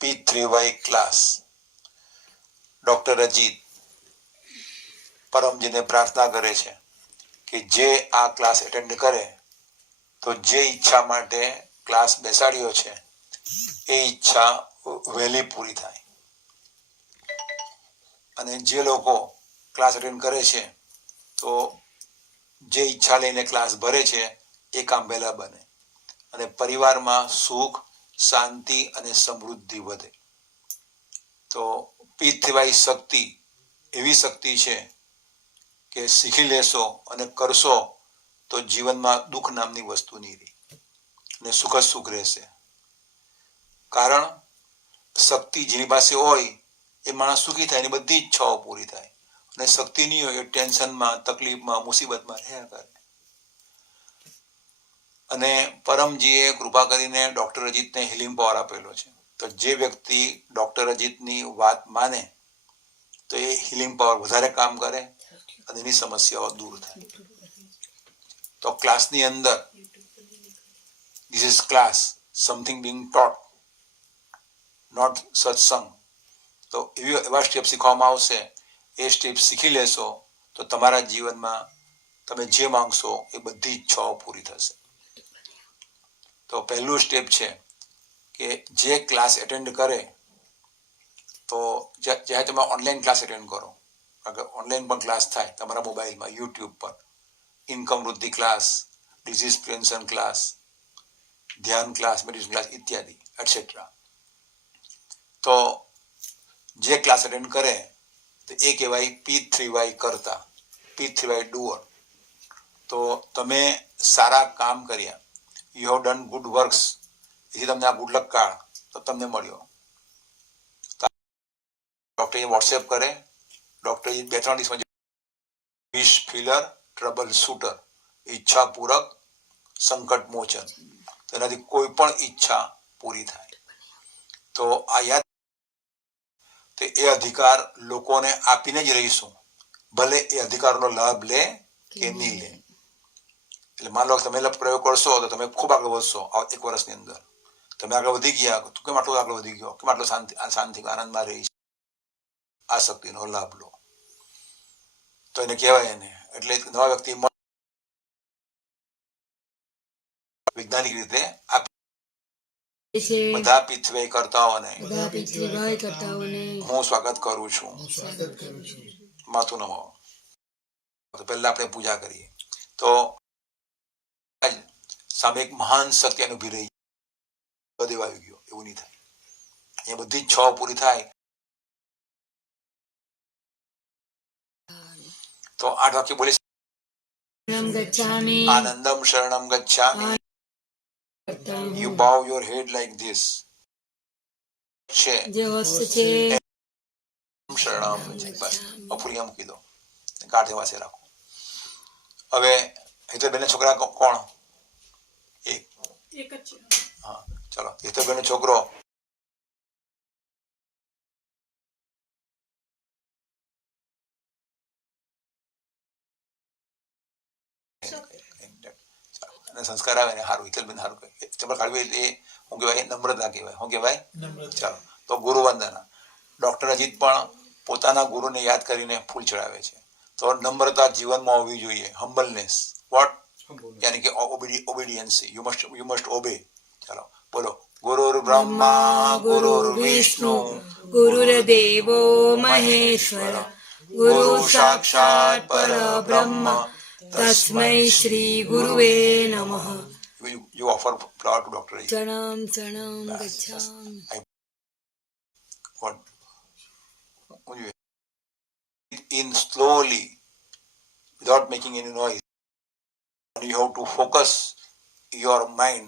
P3Y class. Doctor Ajit પરમજીને પ્રાર્થના કરે છે કે જે આ ક્લાસ એટેન્ડ કરે તો જે ઈચ્છા માટે ક્લાસ બેસાડ્યો છે એ ઈચ્છા વહેલી પૂરી થાય, અને જે લોકો ક્લાસ એટેન્ડ કરે છે તો જે ઈચ્છા લઈને ક્લાસ ભરે છે એ કામ વહેલા બને, અને પરિવારમાં સુખ, શાંતિ અને સમૃદ્ધિ વધે. તો P3Y શક્તિ એવી શક્તિ છે કે શીખી લેશો અને કરશો તો જીવનમાં દુઃખ નામની વસ્તુ નહીં રહે અને સુખ જ સુખ રહેશે. કારણ શક્તિ જેની પાસે હોય એ માણસ સુખી થાય, એની બધી ઈચ્છાઓ પૂરી થાય, અને શક્તિ નહીં હોય એ ટેન્શનમાં, તકલીફમાં, મુસીબતમાં રહ્યા કરે. અને પરમજીએ કૃપા કરીને ડોક્ટર અજીતને હિલિંગ પાવર આપેલો છે. તો જે વ્યક્તિ ડોક્ટર અજીતની વાત માને તો એ હિલિંગ પાવર વધારે કામ કરે અને એની સમસ્યાઓ દૂર થાય. તો ક્લાસની અંદર this is class, something being taught, not satsang. તો એવા સ્ટેપ શીખવામાં આવશે. એ સ્ટેપ શીખી લેશો તો તમારા જીવનમાં તમે જે માંગશો એ બધી ઈચ્છાઓ પૂરી થશે. તો પહેલું સ્ટેપ છે કે જે ક્લાસ એટેન્ડ કરે, તો જ્યારે તમે ઓનલાઈન ક્લાસ એટેન્ડ કરો, ઓનલાઈન પણ ક્લાસ થાય તમારા મોબાઈલમાં, યુટ્યુબ પર, ઇન્કમ વૃદ્ધિ ક્લાસ, ડિઝીઝ પ્રિવેન્શન ક્લાસ, ધ્યાન ક્લાસ, મેડિટેશન ક્લાસ ઇત્યાદિ એટસેટ્રા. તો જે ક્લાસ એટેન્ડ કરે તો એ કહેવાય P3Y કરતા, P3Y ડુઅર. તો તમે સારા કામ કર્યા, you have done good works, એથી તમને આ ગુડ લક કાર્ડ તો તમને મળ્યો. ડોક્ટર વોટ્સએપ કરે, ડોક્ટર 2-3 દિવસમાં વિશ ફિલર, ટ્રબલ શૂટર, ઈચ્છા પૂરક, સંકટ મોચન, તેનાથી કોઈ પણ ઈચ્છા પૂરી થાય. તો આ યાદ, તો એ અધિકાર લોકોને આપીને જ રહીશું, ભલે એ અધિકારનો લાભ લે કે નહીં લે. એટલે માન લો તમે પ્રયોગ કરશો તો તમે ખૂબ આગળ વધશો. 1 વર્ષની અંદર તમે આગળ વધી ગયા, તો કેમ આટલો આગળ વધી ગયો, કેમ આટલો શાંતિ આનંદમાં રહી, આ શક્તિનો લાભ લો. તો એને કહેવાય, એને એટલે નવા વ્યક્તિ વૈજ્ઞાનિક રીતે બધા P3Y કરતાઓને હું સ્વાગત કરું છું. માથું નમાવો. તો પહેલા આપણે પૂજા કરીએ. તો સામે એક મહાન શક્તિ ઉભી રહી, દેવ આવી ગયો, એવું નહીં થાય. એ બધી જ 6 પૂરી થાય તો 8 વાક્ય બોલી, આનંદમ શરણમ ગચ્છામિ. You bow your head like this. શરણમ બસ અપુરિયા મૂકી દો, કાંઠે વાસે રાખો. હવે હેતલબેન છોકરા કોણ? એક જ છે. હા, ચલો. હેતલબેન છોકરો સંસ્કાર આવે ને સારું, હિતલબેન સારું કહે. ચપલ કાઢવી એ શું કહેવાય? નમ્રતા કહેવાય. શું કહેવાય? ચાલો. તો ગુરુ વંદના. ડોક્ટર અજીત પણ પોતાના ગુરુને યાદ કરીને ફૂલ ચડાવે છે. તો નમ્રતા જીવનમાં હોવી જોઈએ. હમ્બલનેસ. વોટ? યાની કે ઓબિડિયન્સી. You must obey. ચાલો બોલો. ગુરુર બ્રહ્મા ગુરુર વિષ્ણુ ગુરુર્દેવો મહેશ્વર ગુરુ સાક્ષાત પરબ્રહ્મ તસ્મૈ શ્રી ગુરુવે નમઃ. You offer flower to Dr. Ajit. ચરણમ ચરણમ ગચ્છામિ. What? In slowly, without making any noise. You have to focus your mind,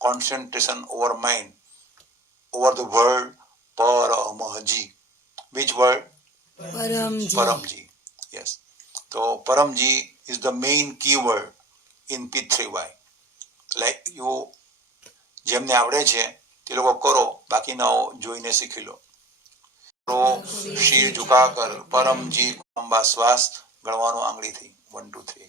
concentration over mind, over the word Paramji. Which word? Paramji. Paramji. Yes. So Paramji is the main keyword in P3Y. Like you, જેમને આવડે છે તે લોકો કરો, બાકીનાઓ જોઈને શીખી લો. તો શિર ઝુકા કર પરમજી અંબા શ્વાસ ગણવાનો આંગળીથી 1 2 3.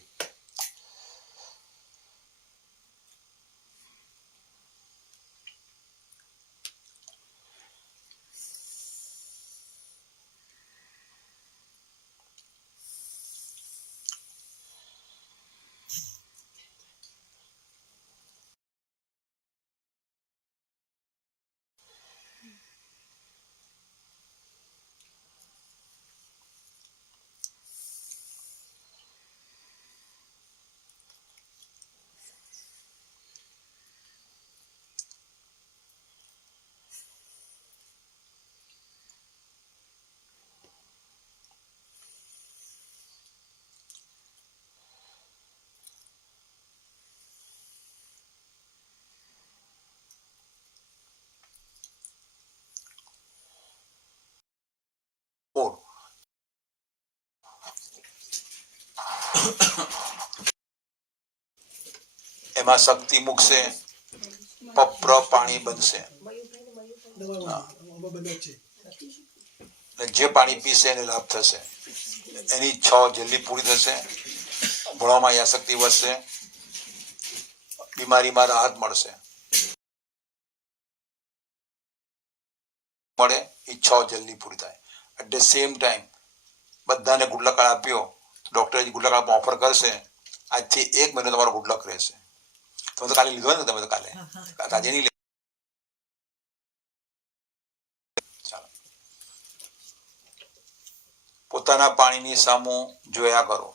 એમાં શક્તિ મૂકશે, પપ્ર પાણી બનશે. જે પાણી પીશે એને લાભ થશે. એની 6 જલ્દી પૂરી થશે. ભણવામાં યાશક્તિ વધશે, બીમારીમાં રાહત મળશે. મળે એ 6 જલ્દી પૂરી થાય. એટ ધ સેમ ટાઈમ બધાને ગુડલક આપ્યો, ડોક્ટર ગુડલક ઓફર કરશે, આજથી 1 મહિનો તમારો ગુડલક રહેશે. તમે તો કાલે લીધો ને, તમે તો કાલે આજે નહીં. ચાલો, પોતાના પાણીની સામું જોયા કરો.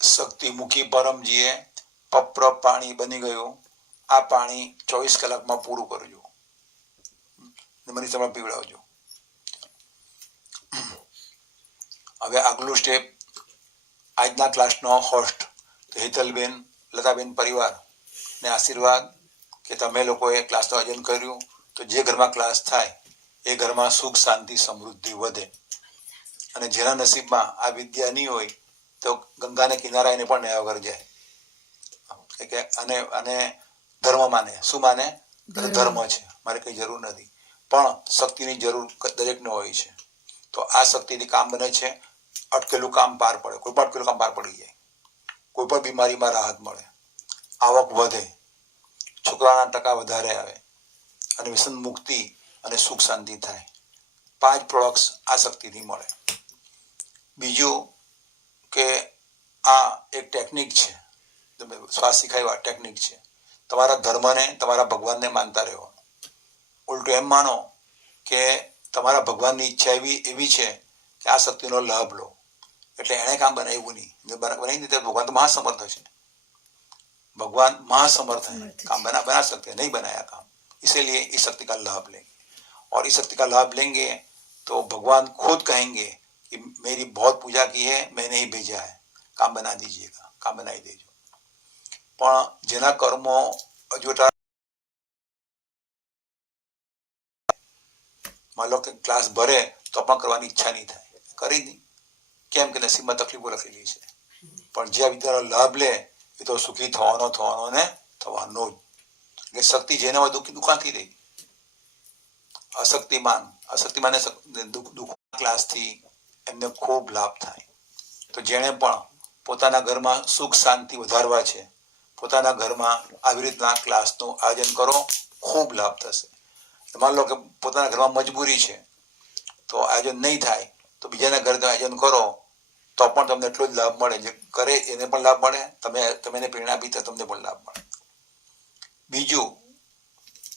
શક્તિ મૂકી પરમજીએ, પપ્ર પાણી બની ગયું. આ પાણી 24 કલાકમાં પૂરું કરજો. મને તમે પીવડાવજો. હવે આગલું સ્ટેપ, આજના ક્લાસનો હોસ્ટ હેતલબેન, લતાબેન પરિવાર ને આશીર્વાદ કે તમે લોકોએ ક્લાસનું આયોજન કર્યું. તો જે ઘરમાં ક્લાસ થાય એ ઘરમાં સુખ, શાંતિ, સમૃદ્ધિ વધે. અને જેના નસીબમાં આ વિદ્યા નહીં હોય તો ગંગાને કિનારા એને પણ ન્યાય વગર જાય. અને ધર્મ માને, શું માને? ધર્મ છે, મારે કઈ જરૂર નથી. પણ શક્તિની જરૂર દરેકને હોય છે. તો આ શક્તિથી કામ બને છે. અટકેલું કામ પાર પડે, કોઈ પણ અટકેલું કામ પાર પડી જાય. કોઈ પણ બીમારીમાં રાહત મળે, આવક વધે, છોકરાના ટકા વધારે આવે, અને વ્યસન મુક્તિ અને સુખ શાંતિ થાય. 5 પ્રોડક્ટ્સ આ શક્તિથી મળે. બીજું કે આ એક ટેકનિક છે, તમે શ્વાસ શીખાય ટેકનિક છે. તમારા ધર્મને, તમારા ભગવાનને માનતા રહેવાનું. ઉલટું એમ માનો કે તમારા ભગવાનની ઈચ્છા એવી છે કે આ શક્તિનો લાભ લો. એટલે એણે કામ બનાવ્યું નહીં. બનાવી દીધું. ભગવાન તો મહાસમર્થ છે. भगवान महासमर्थ है, काम बना सकते हैं, नहीं बनाया काम, इसीलिए इस शक्ति का लाभ लेंगे. और इस शक्ति का लाभ लेंगे तो भगवान खुद कहेंगे कि मेरी बहुत पूजा की है, मैंने ही भेजा है, काम बना दीजिएगा, काम बनाई देજો. પણ જેના કર્મો હજુ मान लो કે ક્લાસ ભરે તો પણ કરવાની ઈચ્છા નહીં થાય, કરી નહીં. કેમ કે નસીબમાં તકલીફો લખેલી છે. પણ જે વિદ્યાનો લાભ લે એ તો સુખી થવાનો ને થવાનો જ. એટલે શક્તિ જેને હોય દુઃખાથી રહી. અશક્તિમાને દુઃખ ક્લાસથી એમને ખૂબ લાભ થાય. તો જેણે પણ પોતાના ઘરમાં સુખ શાંતિ વધારવા છે, પોતાના ઘરમાં આવી રીતના ક્લાસનું આયોજન કરો, ખૂબ લાભ થશે. માન લો કે પોતાના ઘરમાં મજબૂરી છે તો આયોજન નહીં થાય, તો બીજાના ઘરે આયોજન કરો તો પણ તમને એટલો જ લાભ મળે. જે કરે એને પણ લાભ મળે, તમે એને પ્રેરણા આપી તો તમને પણ લાભ મળે. બીજું,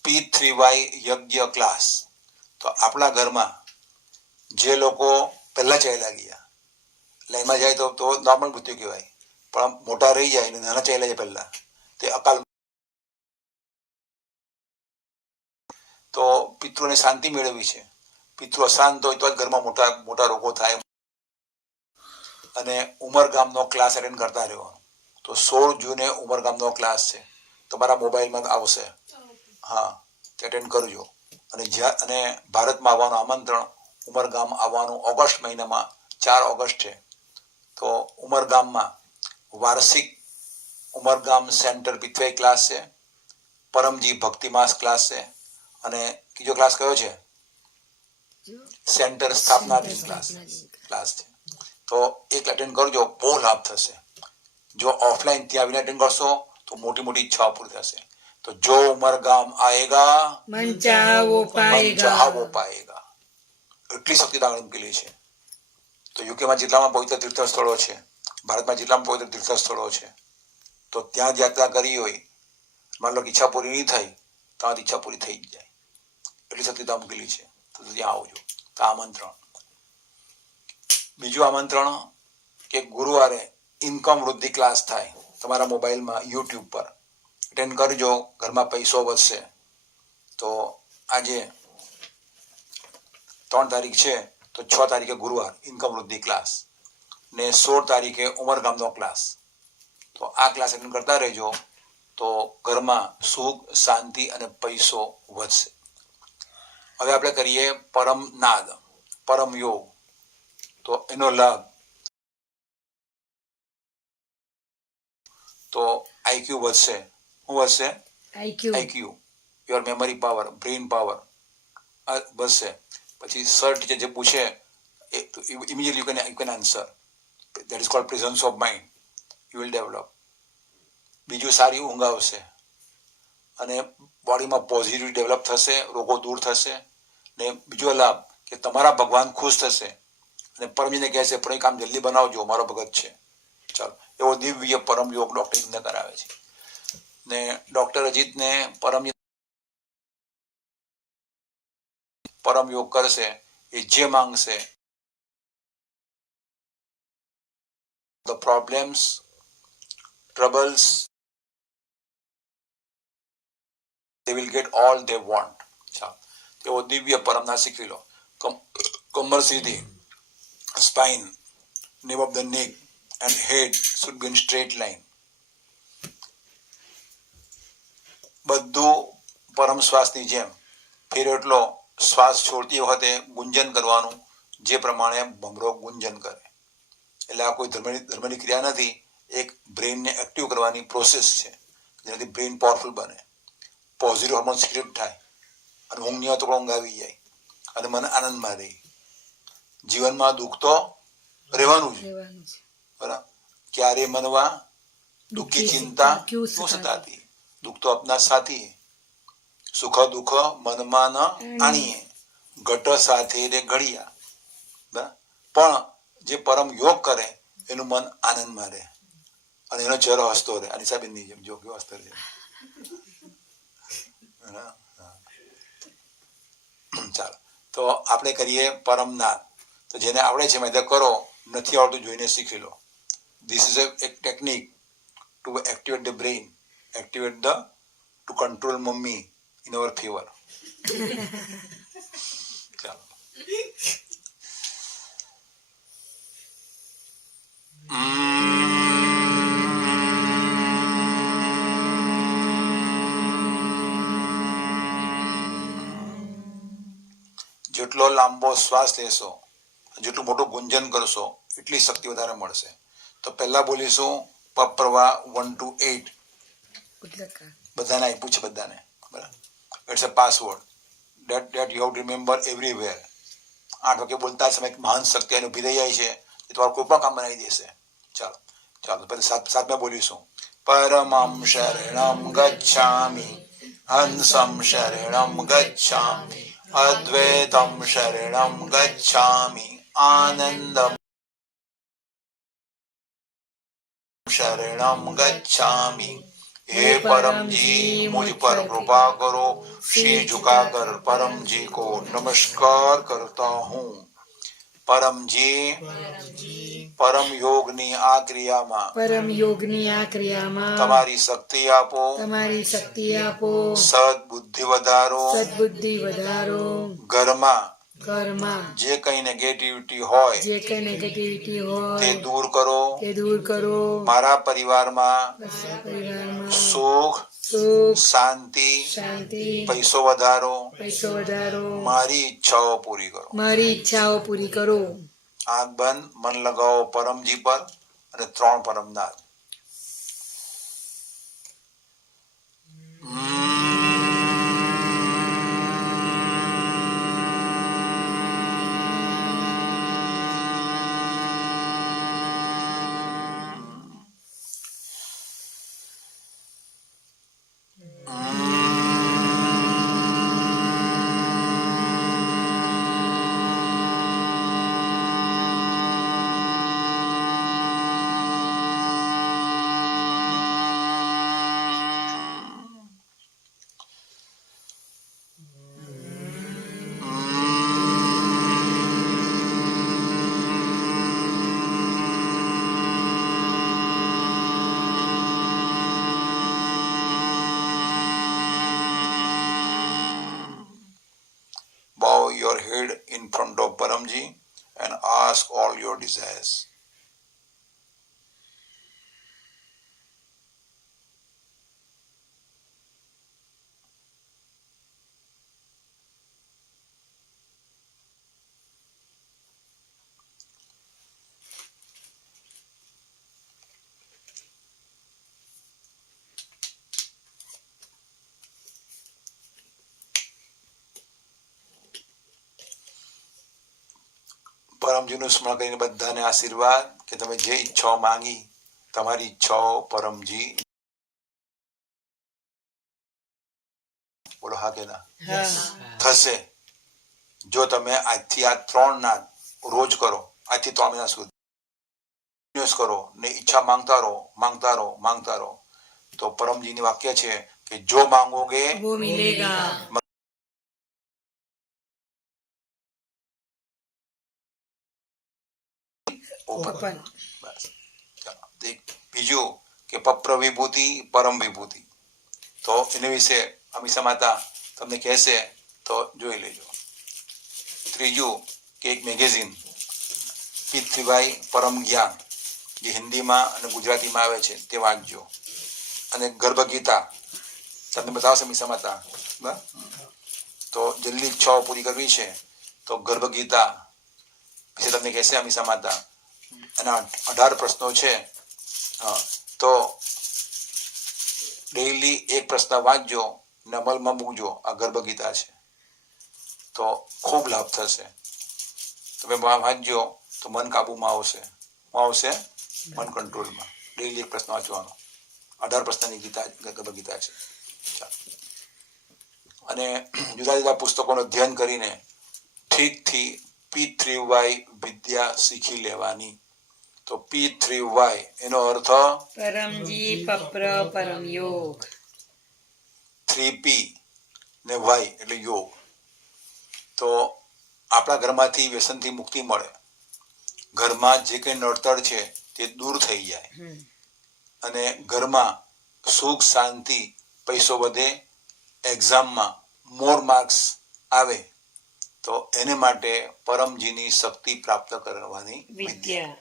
P3Y યજ્ઞ ક્લાસ. તો આપણા ઘરમાં જે લોકો પહેલા ચાલ્યા ગયા, લાઈનમાં જાય તો નોર્મલ મૃત્યુ કહેવાય, પણ મોટા રહી જાય ને નાના ચાલ્યા જાય પહેલા, તે અકાલ. તો પિતૃને શાંતિ મેળવવી છે. પિતૃ અશાંત હોય તો જ ઘરમાં મોટા રોગો થાય. અને ઉમરગામનો ક્લાસ અટેન્ડ કરતા રહેવાનો. તો 16 જૂને ઉમરગામનો ક્લાસ છે, તમારા મોબાઈલમાં આવશે. હા, તે અટેન્ડ કરજો. અને ભારતમાં આવવાનું આમંત્રણ, ઉમરગામ આવવાનું ઓગસ્ટ મહિનામાં 4 ઓગસ્ટ છે. તો ઉમરગામમાં વાર્ષિક ઉમરગામ સેન્ટર P3Y ક્લાસ છે, પરમજી ભક્તિ માસ ક્લાસ છે, અને ત્રીજો ક્લાસ કયો છે? સેન્ટર સ્થાપના દિન ક્લાસ છે. તો એક અટેન્ડ કરજો, બહુ લાભ થશે. જો ઓફલાઈન ત્યાં આવીને અટેન્ડ કરશો તો મોટી મોટી ઈચ્છાઓ પૂરી થશે. તો જો ઉમર ગામ આએગા મન ચાહ વો પાએગા. એટલી શક્તિ આગળ મૂકેલી છે. તો યુકેમાં જેટલામાં પવિત્ર તીર્થ સ્થળો છે, ભારતમાં જેટલામાં પવિત્ર તીર્થ સ્થળો છે, તો ત્યાં યાત્રા કરી હોય, માન લો કે ઈચ્છા પૂરી નહીં થઈ, તો આ ઈચ્છા પૂરી થઈ જ જાય. એટલી શક્તિ ત્યાં મૂકેલી છે. તો ત્યાં આવજો. તો આમંત્રણ. બીજું આમંત્રણ કે ગુરુવારે ઇન્કમ વૃદ્ધિ ક્લાસ થાય તમારા મોબાઈલમાં યુટ્યુબ પર. અટેન્ડ કરજો, ઘરમાં પૈસો વધશે. તો આજે 3 તારીખ છે, તો 6 તારીખે ગુરુવાર ઇન્કમ વૃદ્ધિ ક્લાસ ને 16 તારીખે ઉમરગામનો ક્લાસ. તો આ ક્લાસ અટેન્ડ કરતા રહેજો, તો ઘરમાં સુખ, શાંતિ અને પૈસો વધશે. હવે આપણે કરીએ પરમ નાદ, પરમ યોગ. તો એનો લાભ, તો આઈક્યુ વધશે. શું વધશે? IQ, your memory power, brain power વધશે. પછી સર ટીચર જે પૂછે immediately you can answer. That is called presence of mind. You will develop. બીજું સારી ઊંઘ આવશે અને બોડીમાં પોઝિટિવ ડેવલપ થશે, રોગો દૂર થશે. ને બીજો લાભ કે તમારા ભગવાન ખુશ થશે અને પરમજીને કહેશે પણ એ કામ જલ્દી બનાવજો, મારો ભગત છે. ચાલો, એવો દિવ્ય પરમ યોગ ડૉક્ટર અજીતને કરાવે છે. ને ડૉક્ટર અજીતને પરમ યોગ કરશે, એ જે માંગશે, the problems, troubles, they will get all they want. ચાલો, તેવો દિવ્ય પરમના શીખી લો. કમર સીધી, spine, nape of the neck and head should be in straight line. બધું પરમ શ્વાસની જેમ. ફેર એટલો શ્વાસ છોડતી વખતે ગુંજન કરવાનું, જે પ્રમાણે ભમરો ગુંજન કરે. એટલે આ કોઈ ધર્મની ક્રિયા નથી, એક બ્રેઇનને એક્ટિવ કરવાની પ્રોસેસ છે, જેનાથી બ્રેઇન પાવરફુલ બને, પોઝિટિવ હોર્મોન સિક્રેટ થાય અને ઊંઘ નહીં તો પણ ઊંઘ આવી જાય અને મને આનંદમાં રહી. જીવનમાં દુઃખ તો રહેવાનું છે, બરાબર. ક્યારે મનવા દુઃખી ચિંતા ક્યું સતાતી, દુઃખ તો અપના સાથી, સુખ દુઃખ મનમાં ન આણીએ, ઘટ સાથે રે ઘડિયા. પણ જે પરમ યોગ કરે એનું મન આનંદમાં રહે અને એનો ચહેરો હસતો રહે. અનિસાબેનની જેમ જો કેવો હસતો રહે. ચાલો, તો આપણે કરીએ પરમનાદ. તો જેને આવડે છે મેં કરો, નથી આવડતું જોઈને શીખી લો. ધીસ ઇઝ એક technique to activate the brain, activate the to control mummy in our favour. ચાલો. જેટલો લાંબો શ્વાસ લેશો, જેટલું મોટું ગુંજન કરશો, એટલી શક્તિ વધારે મળશે. તો પહેલા બોલીશું પપ્રવા 1 to 8. બધાને આપ્યું છે, બધાને બરાબર. It's a password that you have to remember everywhere. 8 વાગે બોલતા સમય મહાન શક્તિ ઉભી રહી જાય છે, એ તમારું કોઈ પણ કામ બનાવી દેશે. ચાલો ચાલો, પછી સાતમાં બોલીશું પરમં શરણં ગચ્છામિ, હંસં શરણં ગચ્છામિ, અદ્વૈતમ શરણં ગચ્છામિ, આનંદમ शरणं गच्छामि. हे परम जी, मुझ पर कृपा करो. शीश झुकाकर परम जी को नमस्कार करता हूँ. परम जी, પરમ યોગની આ ક્રિયામાં તમારી શક્તિ આપો, સદબુદ્ધિ વધારો. ઘરમાં જે કઈ નેગેટિવિટી હોય તે દૂર કરો. મારા પરિવારમાં સુખ, શાંતિ, પૈસો વધારો. મારી ઈચ્છાઓ પૂરી કરો. આંખ બંધ, મન લગાવો પરમજી પર અને 3 પરમનાદ. your desires. પરમજીનું સ્મરણ કરીને બધાને આશીર્વાદ કે તમે જે ઈચ્છાઓ માંગી તમારી ઈચ્છાઓ પરમજી બોલો હા કે ના થશે જો તમે આજથી આ 3 નાદ રોજ કરો આજથી 3 મહિના સુધી કરો ને ઈચ્છા માંગતા રહો તો પરમજીની વાક્ય છે કે જો માંગોગે वो मिलेगा ઓપન. બસ ચાલો બીજું કે પપ્ર વિભૂતિ પરમ વિભૂતિ તો એના વિશે અમીષા માતા તમને કહેશે તો જોઈ લેજો. ત્રીજું કે એક મેગેઝિન પૃથ્વીભાઈ પરમ જ્ઞાન જે હિન્દીમાં અને ગુજરાતીમાં આવે છે તે વાંચજો. અને ગર્ભ ગીતા તમને બતાવશે અમીષા માતા. બરાબર તો જલ્દી ઈચ્છાઓ પૂરી કરવી છે તો ગર્ભ ગીતા વિશે તમને કહેશે અમીષા માતા. અને 18 પ્રશ્નો છે તો ડેઈલી એક પ્રશ્ન વાંચજો ને અમલમાં મૂકજો. આ ગર્ભ ગીતા છે તો ખૂબ લાભ થશે. તમે વાંચજો તો મન કાબુમાં આવશે મન કંટ્રોલમાં. ડેઈલી એક પ્રશ્ન વાંચવાનો. 18 પ્રશ્નની ગીતા ગર્ભ ગીતા છે. અને જુદા જુદા પુસ્તકોનું અધ્યયન કરીને ઠીકથી P3Y વિદ્યા શીખી લેવાની. તો P3Y એનો અર્થ परमजी पप्र परम योग 3P ને Y એટલે યોગ. તો આપણા ઘરમાંથી વ્યસનથી મુક્તિ મળે. ઘરમાં જે કંઈ નડતર છે તે દૂર થઈ જાય અને ઘરમાં સુખ શાંતિ પૈસો વધે એક્ઝામમાં મોર માર્ક્સ આવે તો એને માટે પરમજીની શક્તિ પ્રાપ્ત કરવાની વિદ્યા.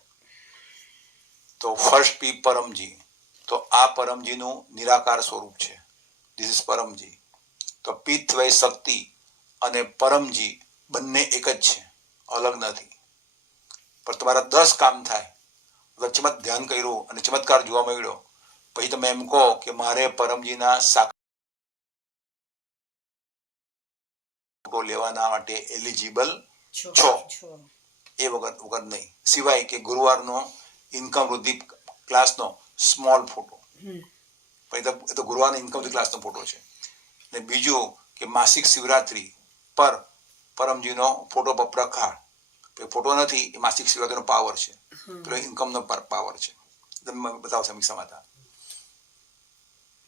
તો ફર્સ્ટ પી પરમજી. તો આ પરમજીનું નિરાકાર સ્વરૂપ છે. This is Paramji. તો પિત્તવય શક્તિ અને પરમજી બંને એક જ છે, અલગ નથી. પણ તમારા 10 કામ થાય વચ્ચેમાં ધ્યાન કર્યું અને ચમત્કાર જોવા મળ્યો પછી તમે એમ કહો કે મારે પરમજીના લેવાના માટે એલિજિબલ છો એ વગર નહીં. સિવાય કે ગુરુવારનો ઇન્કમ વૃદ્ધિ ક્લાસનો સ્મોલ ફોટો પછી તો ગુરુવારનો ઇન્કમ વૃદ્ધિ ક્લાસનો ફોટો છે. ને બીજું કે માસિક શિવરાત્રી પર પરમજીનો ફોટો પ્રખાળ. ફોટો નથી એ માસિક શિવરાત્રીનો પાવર છે, પેલો ઇન્કમનો પાવર છે. તમે બતાવો સમીક્ષા માતા.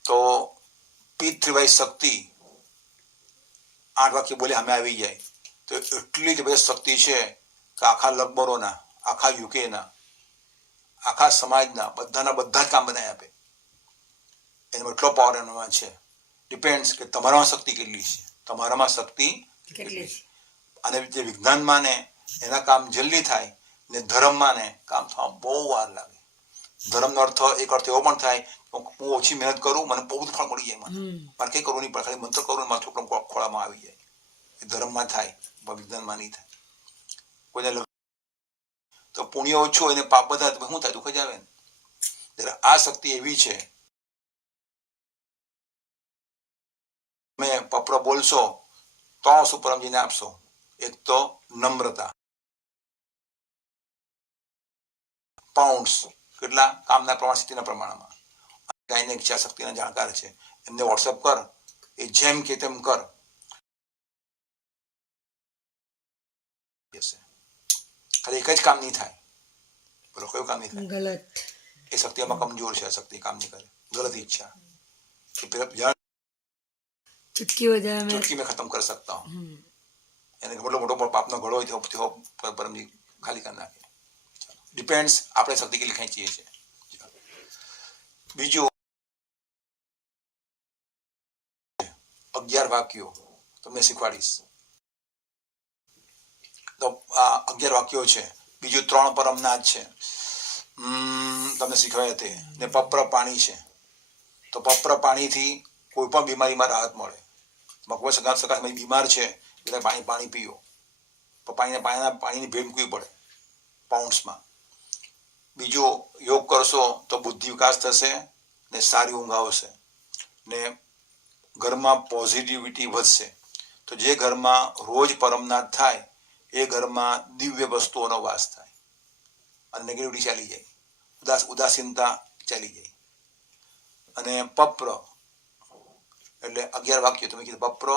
તો P3Y શક્તિ 8 વાક્ય બોલે અમે આવી જાય તો એટલી જબરદસ્ત શક્તિ છે કે આખા લકબરોના, આખા યુકેના, આખા સમાજના બધા જ કામ બનાવી આપે. એનો એટલો પાવર એનામાં છે. ડિપેન્ડ્સ કે તમારામાં શક્તિ કેટલી છે. તમારામાં શક્તિ કેટલી છે. અને જે વિજ્ઞાનમાં ને એના કામ જલ્દી થાય ને ધર્મમાં ને કામ થવા બહુ વાર લાગે. ધર્મનો અર્થ એક અર્થ એવો પણ થાય હું ઓછી મહેનત કરું મને બહુ જ ફળ મળી જાય. મારે કંઈ કરવું નહીં પડે, ખાલી મંત્ર કરું ને મારા છોકરા ખોળામાં આવી જાય. એ ધર્મમાં થાય, વિજ્ઞાનમાં નહીં થાય. કોઈને તો પુણ્ય ઓછું એને પાપ બધા શું થાય દુઃખ જ આવે ને. ત્યારે આ શક્તિ એવી છે તમે પપ્ર બોલશો તો શું પરમજીને આપશો. એક તો નમ્રતા, પાઉન્ડ્સ કેટલા કામના પ્રમાણ સ્થિતિના પ્રમાણમાં. ગાયને ઈચ્છા શક્તિના જાણકાર છે એમને વોટ્સઅપ કર, એ જેમ કે તેમ કર. ખાલી એક જ કામ નહીં થાય. બોલો કયું કામ નહીં થાય? गलत એ શક્તિમાં કમજોર છે. શક્તિ કામ નહીં કરે. ગલત ઈચ્છા चुटकी बजाए में चुटकी में खत्म कर सकता हूँ. એને મોટો પાપનો ઘડો હોય તો પરમજી ખાલી કરી નાખે. ડિપેન્ડ્સ આપણે શક્તિ કેટલી ખેંચીએ છીએ. બીજું 11 વાક્યો તમને શીખવાડીશ. તો આ 11 વાક્યો છે બીજું 3 પરમનાથ છે, તમને શીખવાય તે ને પપ્ર પાણી છે. તો પપ્ર પાણીથી કોઈ પણ બીમારીમાં રાહત મળે. કોઈ સગા બીમાર છે એટલે પાણી પીઓ, પાણીની ભેટ મૂકવી પડે પાઉન્ડ્સમાં. બીજું યોગ કરશો તો બુદ્ધિ વિકાસ થશે ને સારી ઊંઘ આવશે ને ઘરમાં પોઝિટિવિટી વધશે. તો જે ઘરમાં રોજ પરમનાથ થાય એ ઘરમાં દિવ્ય વસ્તુઓનો વાસ થાય અને નેગેટિવિટી ચાલી જાય, ઉદાસીનતા ચાલી જાય. અને પપ્ર એટલે 11 વાક્ય તમે કીધું, પપ્ર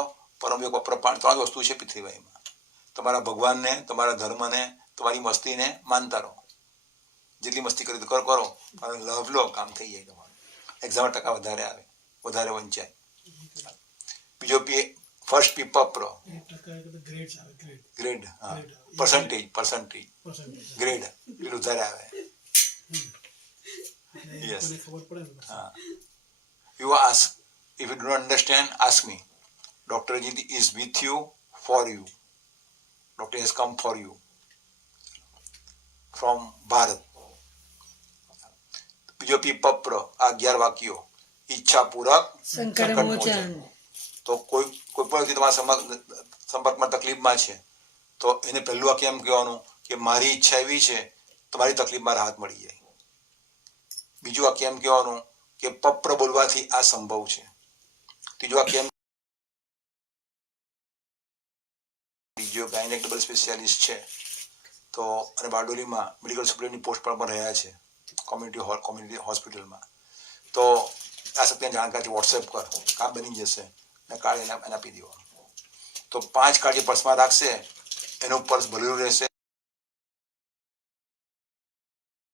પરમયોગ પપ્ર પાણી 3 વસ્તુ છે પૃથ્વીમાં. તમારા ભગવાનને, તમારા ધર્મને, તમારી મસ્તીને માનતા રહો. જેટલી મસ્તી કરી કરો અને લવ લો, કામ થઈ જાય તમારું. એક્ઝામ ટકા વધારે આવે, વધારે વંચાય. બીજો ફર્સ્ટ પી પપ્ર ગ્રેડ, હા, પર્સન્ટેજ ગ્રેડ એટલું વધારે આવે. યસ, હા. You ask, if you do not understand, ask me. Dr. Ajit is with you, for you. Doctor has come for you from Bharat. બીજો પી પપ્ર, આ 11 વાક્યો, ઈચ્છા પૂરક સંકટ મોચન. તો કોઈ પણ વ્યક્તિ તમારા સંપર્કમાં તકલીફમાં છે તો એને પહેલું વાક્ય એમ કહેવાનું કે મારી ઈચ્છા એવી છે તમારી તકલીફમાં રાહત મળી જાય. બીજું વાક્ય એમ કહેવાનું કે પપ્ર બોલવાથી આ સંભવ છે. ત્રીજું વાક્ય એમ, બીજો ગાયનેક ડબલ સ્પેશિયાલિસ્ટ છે તો અને બારડોલીમાં મેડિકલ સુપ્રિન્ટેન્ડન્ટની પોસ્ટ પર પણ રહ્યા છે કોમ્યુનિટી હોસ્પિટલમાં. તો આ સત્યની જાણકારી વોટ્સએપ કર, કામ બની જશે ને કાર્ડ એને આપી દેવાનું. તો 5 કાર્ડ જે પર્સમાં રાખશે એનું પર્સ ભરેલું રહેશે.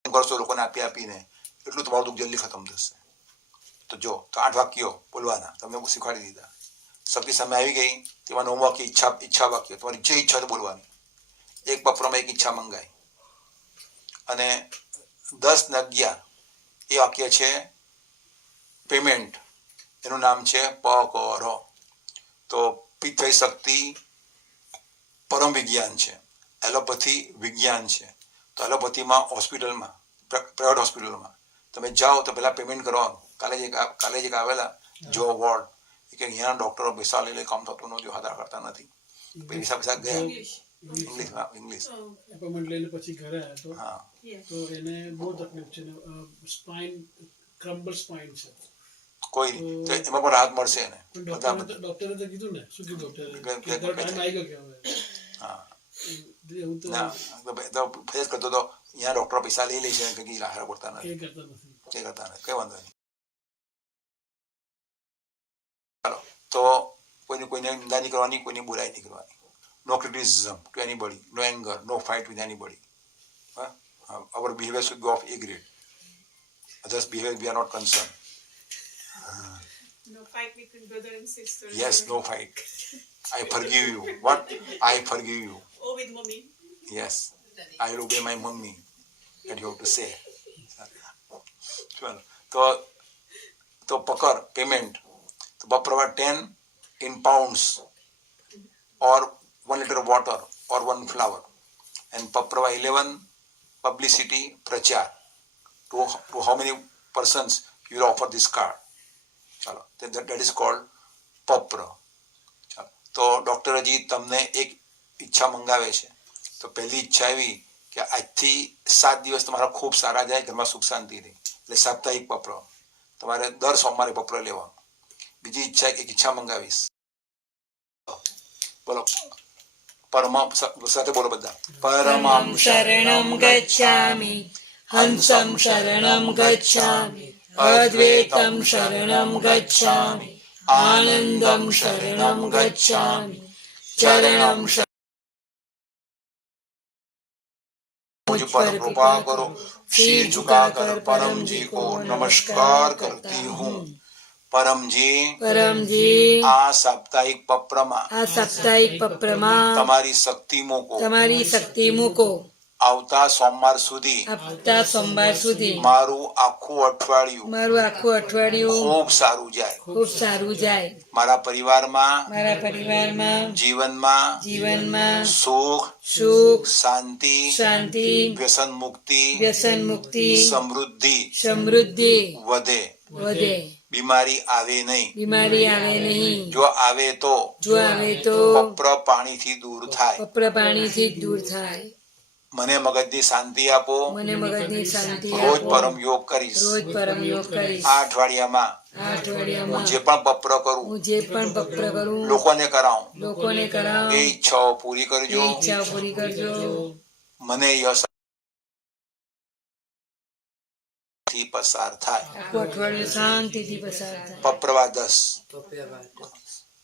કરશો લોકોને આપીને એટલું તમારું દુઃખ જલ્દી ખતમ થશે. તો જો તો 8 વાક્યો બોલવાના તમને શીખવાડી દીધા. શક્તિ સામે આવી ગઈ તેમાં 9 વાક્ય ઈચ્છા વાક્ય, તમારી જે ઈચ્છા તો બોલવાની. એક પપ્રમાં એક ઈચ્છા મંગાઈ. અને 10 ને 11 એ વાક્ય છે પેમેન્ટ, એનું નામ છે પકર. તો પિત્તય શક્તિ પરમ વિજ્ઞાન છે, એલોપેથી વિજ્ઞાન છે. તો એલોપેથીમાં હોસ્પિટલમાં, પ્રાઇવેટ હોસ્પિટલમાં તમે જાઓ તો પહેલાં પેમેન્ટ કરવાનું. કાલે જ આવેલા જો વોર્ડ કે અહીંયાના ડૉક્ટરો પૈસા લઈ કામ થતું નથી, હાથા કરતા નથી, પૈસા ગયા. ઇંગ્લિશ એપોઇન્ટમેન્ટ લઈને પછી ઘરે આવ્યો તો હા, તો એને બહુ તકલીફ છે, સ્પાઇન ક્રમ્બલ સ્પાઇન છે. કોઈ તો એમાં પણ રાહત મળશે એને. ડોક્ટરે તો કીધું ને, શું કીધું ડોક્ટરે? ટાઈમ આવી ગયો કે હવે. હા, એવું તો ફેસ કરતો તો અહીંયા ડૉક્ટરો પૈસા લઈ લે છે કે હારા પડતા નથી, એ કરતા નથી. કઈ વાંધો નહીં. ચાલો, તો કોઈને નિંદા નહીં કરવાની, કોઈની બુરાઈ નહીં કરવાની. No criticism to anybody, no anger, no fight with anybody. Our behavior should go off A grade. Others' behavior, we are not concerned. No fight between brother and sister. Yes, no fight. I forgive you. What? I forgive you. Or with mommy. Yes, I will obey my mummy. That you have to say. તો પકર payment, તો બપરવા 10 in pounds or 1 liter of water or 1 flower, and Paprava 11 publicity prachar to how many persons you will offer this card. Chalo, that is called Papra. તો doctor Ajit તમને એક ઈચ્છા મંગાવે છે. તો પહેલી ઈચ્છા એવી કે આજથી 7 દિવસ તમારા ખૂબ સારા જાય, ઘરમાં સુખ શાંતિ રહે, એટલે સાપ્તાહિક પત્ર તમારે દર સોમવારે પત્ર લેવાનું. બીજી ઈચ્છા એક ઈચ્છા મંગાવીશ. બોલો પરમા સાથે બોલો બધા. પરમં શરણં ગચ્છામિ, હંસં શરણં ગચ્છામિ, અદ્વૈતં શરણં ગચ્છામિ, આનંદં શરણં ગચ્છામિ, ચરણં मुझ पर कृपा करो, शीर झुकाकर परम जी को नमस्कार करती हूँ. પરમજી, પરમજી, આ સાપ્તાહિક પત્રમાં આ સાપ્તાહિક પત્રમાં તમારી શક્તિ મૂકો, તમારી શક્તિ મૂકો, આવતા સોમવાર સુધી આવતા સોમવાર સુધી મારું આખું અઠવાડિયું મારું આખું અઠવાડિયું ખૂબ સારું જાય. ખૂબ સારું જાય. મારા પરિવારમાં, મારા પરિવારમાં, જીવનમાં સુખ, સુખ, શાંતિ, શાંતિ, વ્યસન મુક્તિ, મુક્તિ, સમૃદ્ધિ સમૃદ્ધિ વધે. વધે. બીમારી આવે નહીં. બીમારી આવે નહીં. જો આવે તો જો આવે તો પપ્ર પાણીથી દૂર થાય. પપ્ર પાણીથી દૂર થાય. મને મગજની શાંતિ આપો. મને મગજની શાંતિ રોજ આપો. પરમ યોગ કરીશ. રોજ પરમ યોગ કરીશ. આ અઠવાડિયામાં આ હું અઠવાડિયામાં જે પણ પપ્ર કરું હું જે પણ પપ્ર કરું લોકોને કરાવું. લોકોને કરાવ. એ ઈચ્છાઓ પૂરી કરજો. એ ઈચ્છાઓ પૂરી કરજો. મને યશ થી પસાર થાય. આખું અઠવાડિયું શાંતિથી પસાર થાય. પપ્રવા 10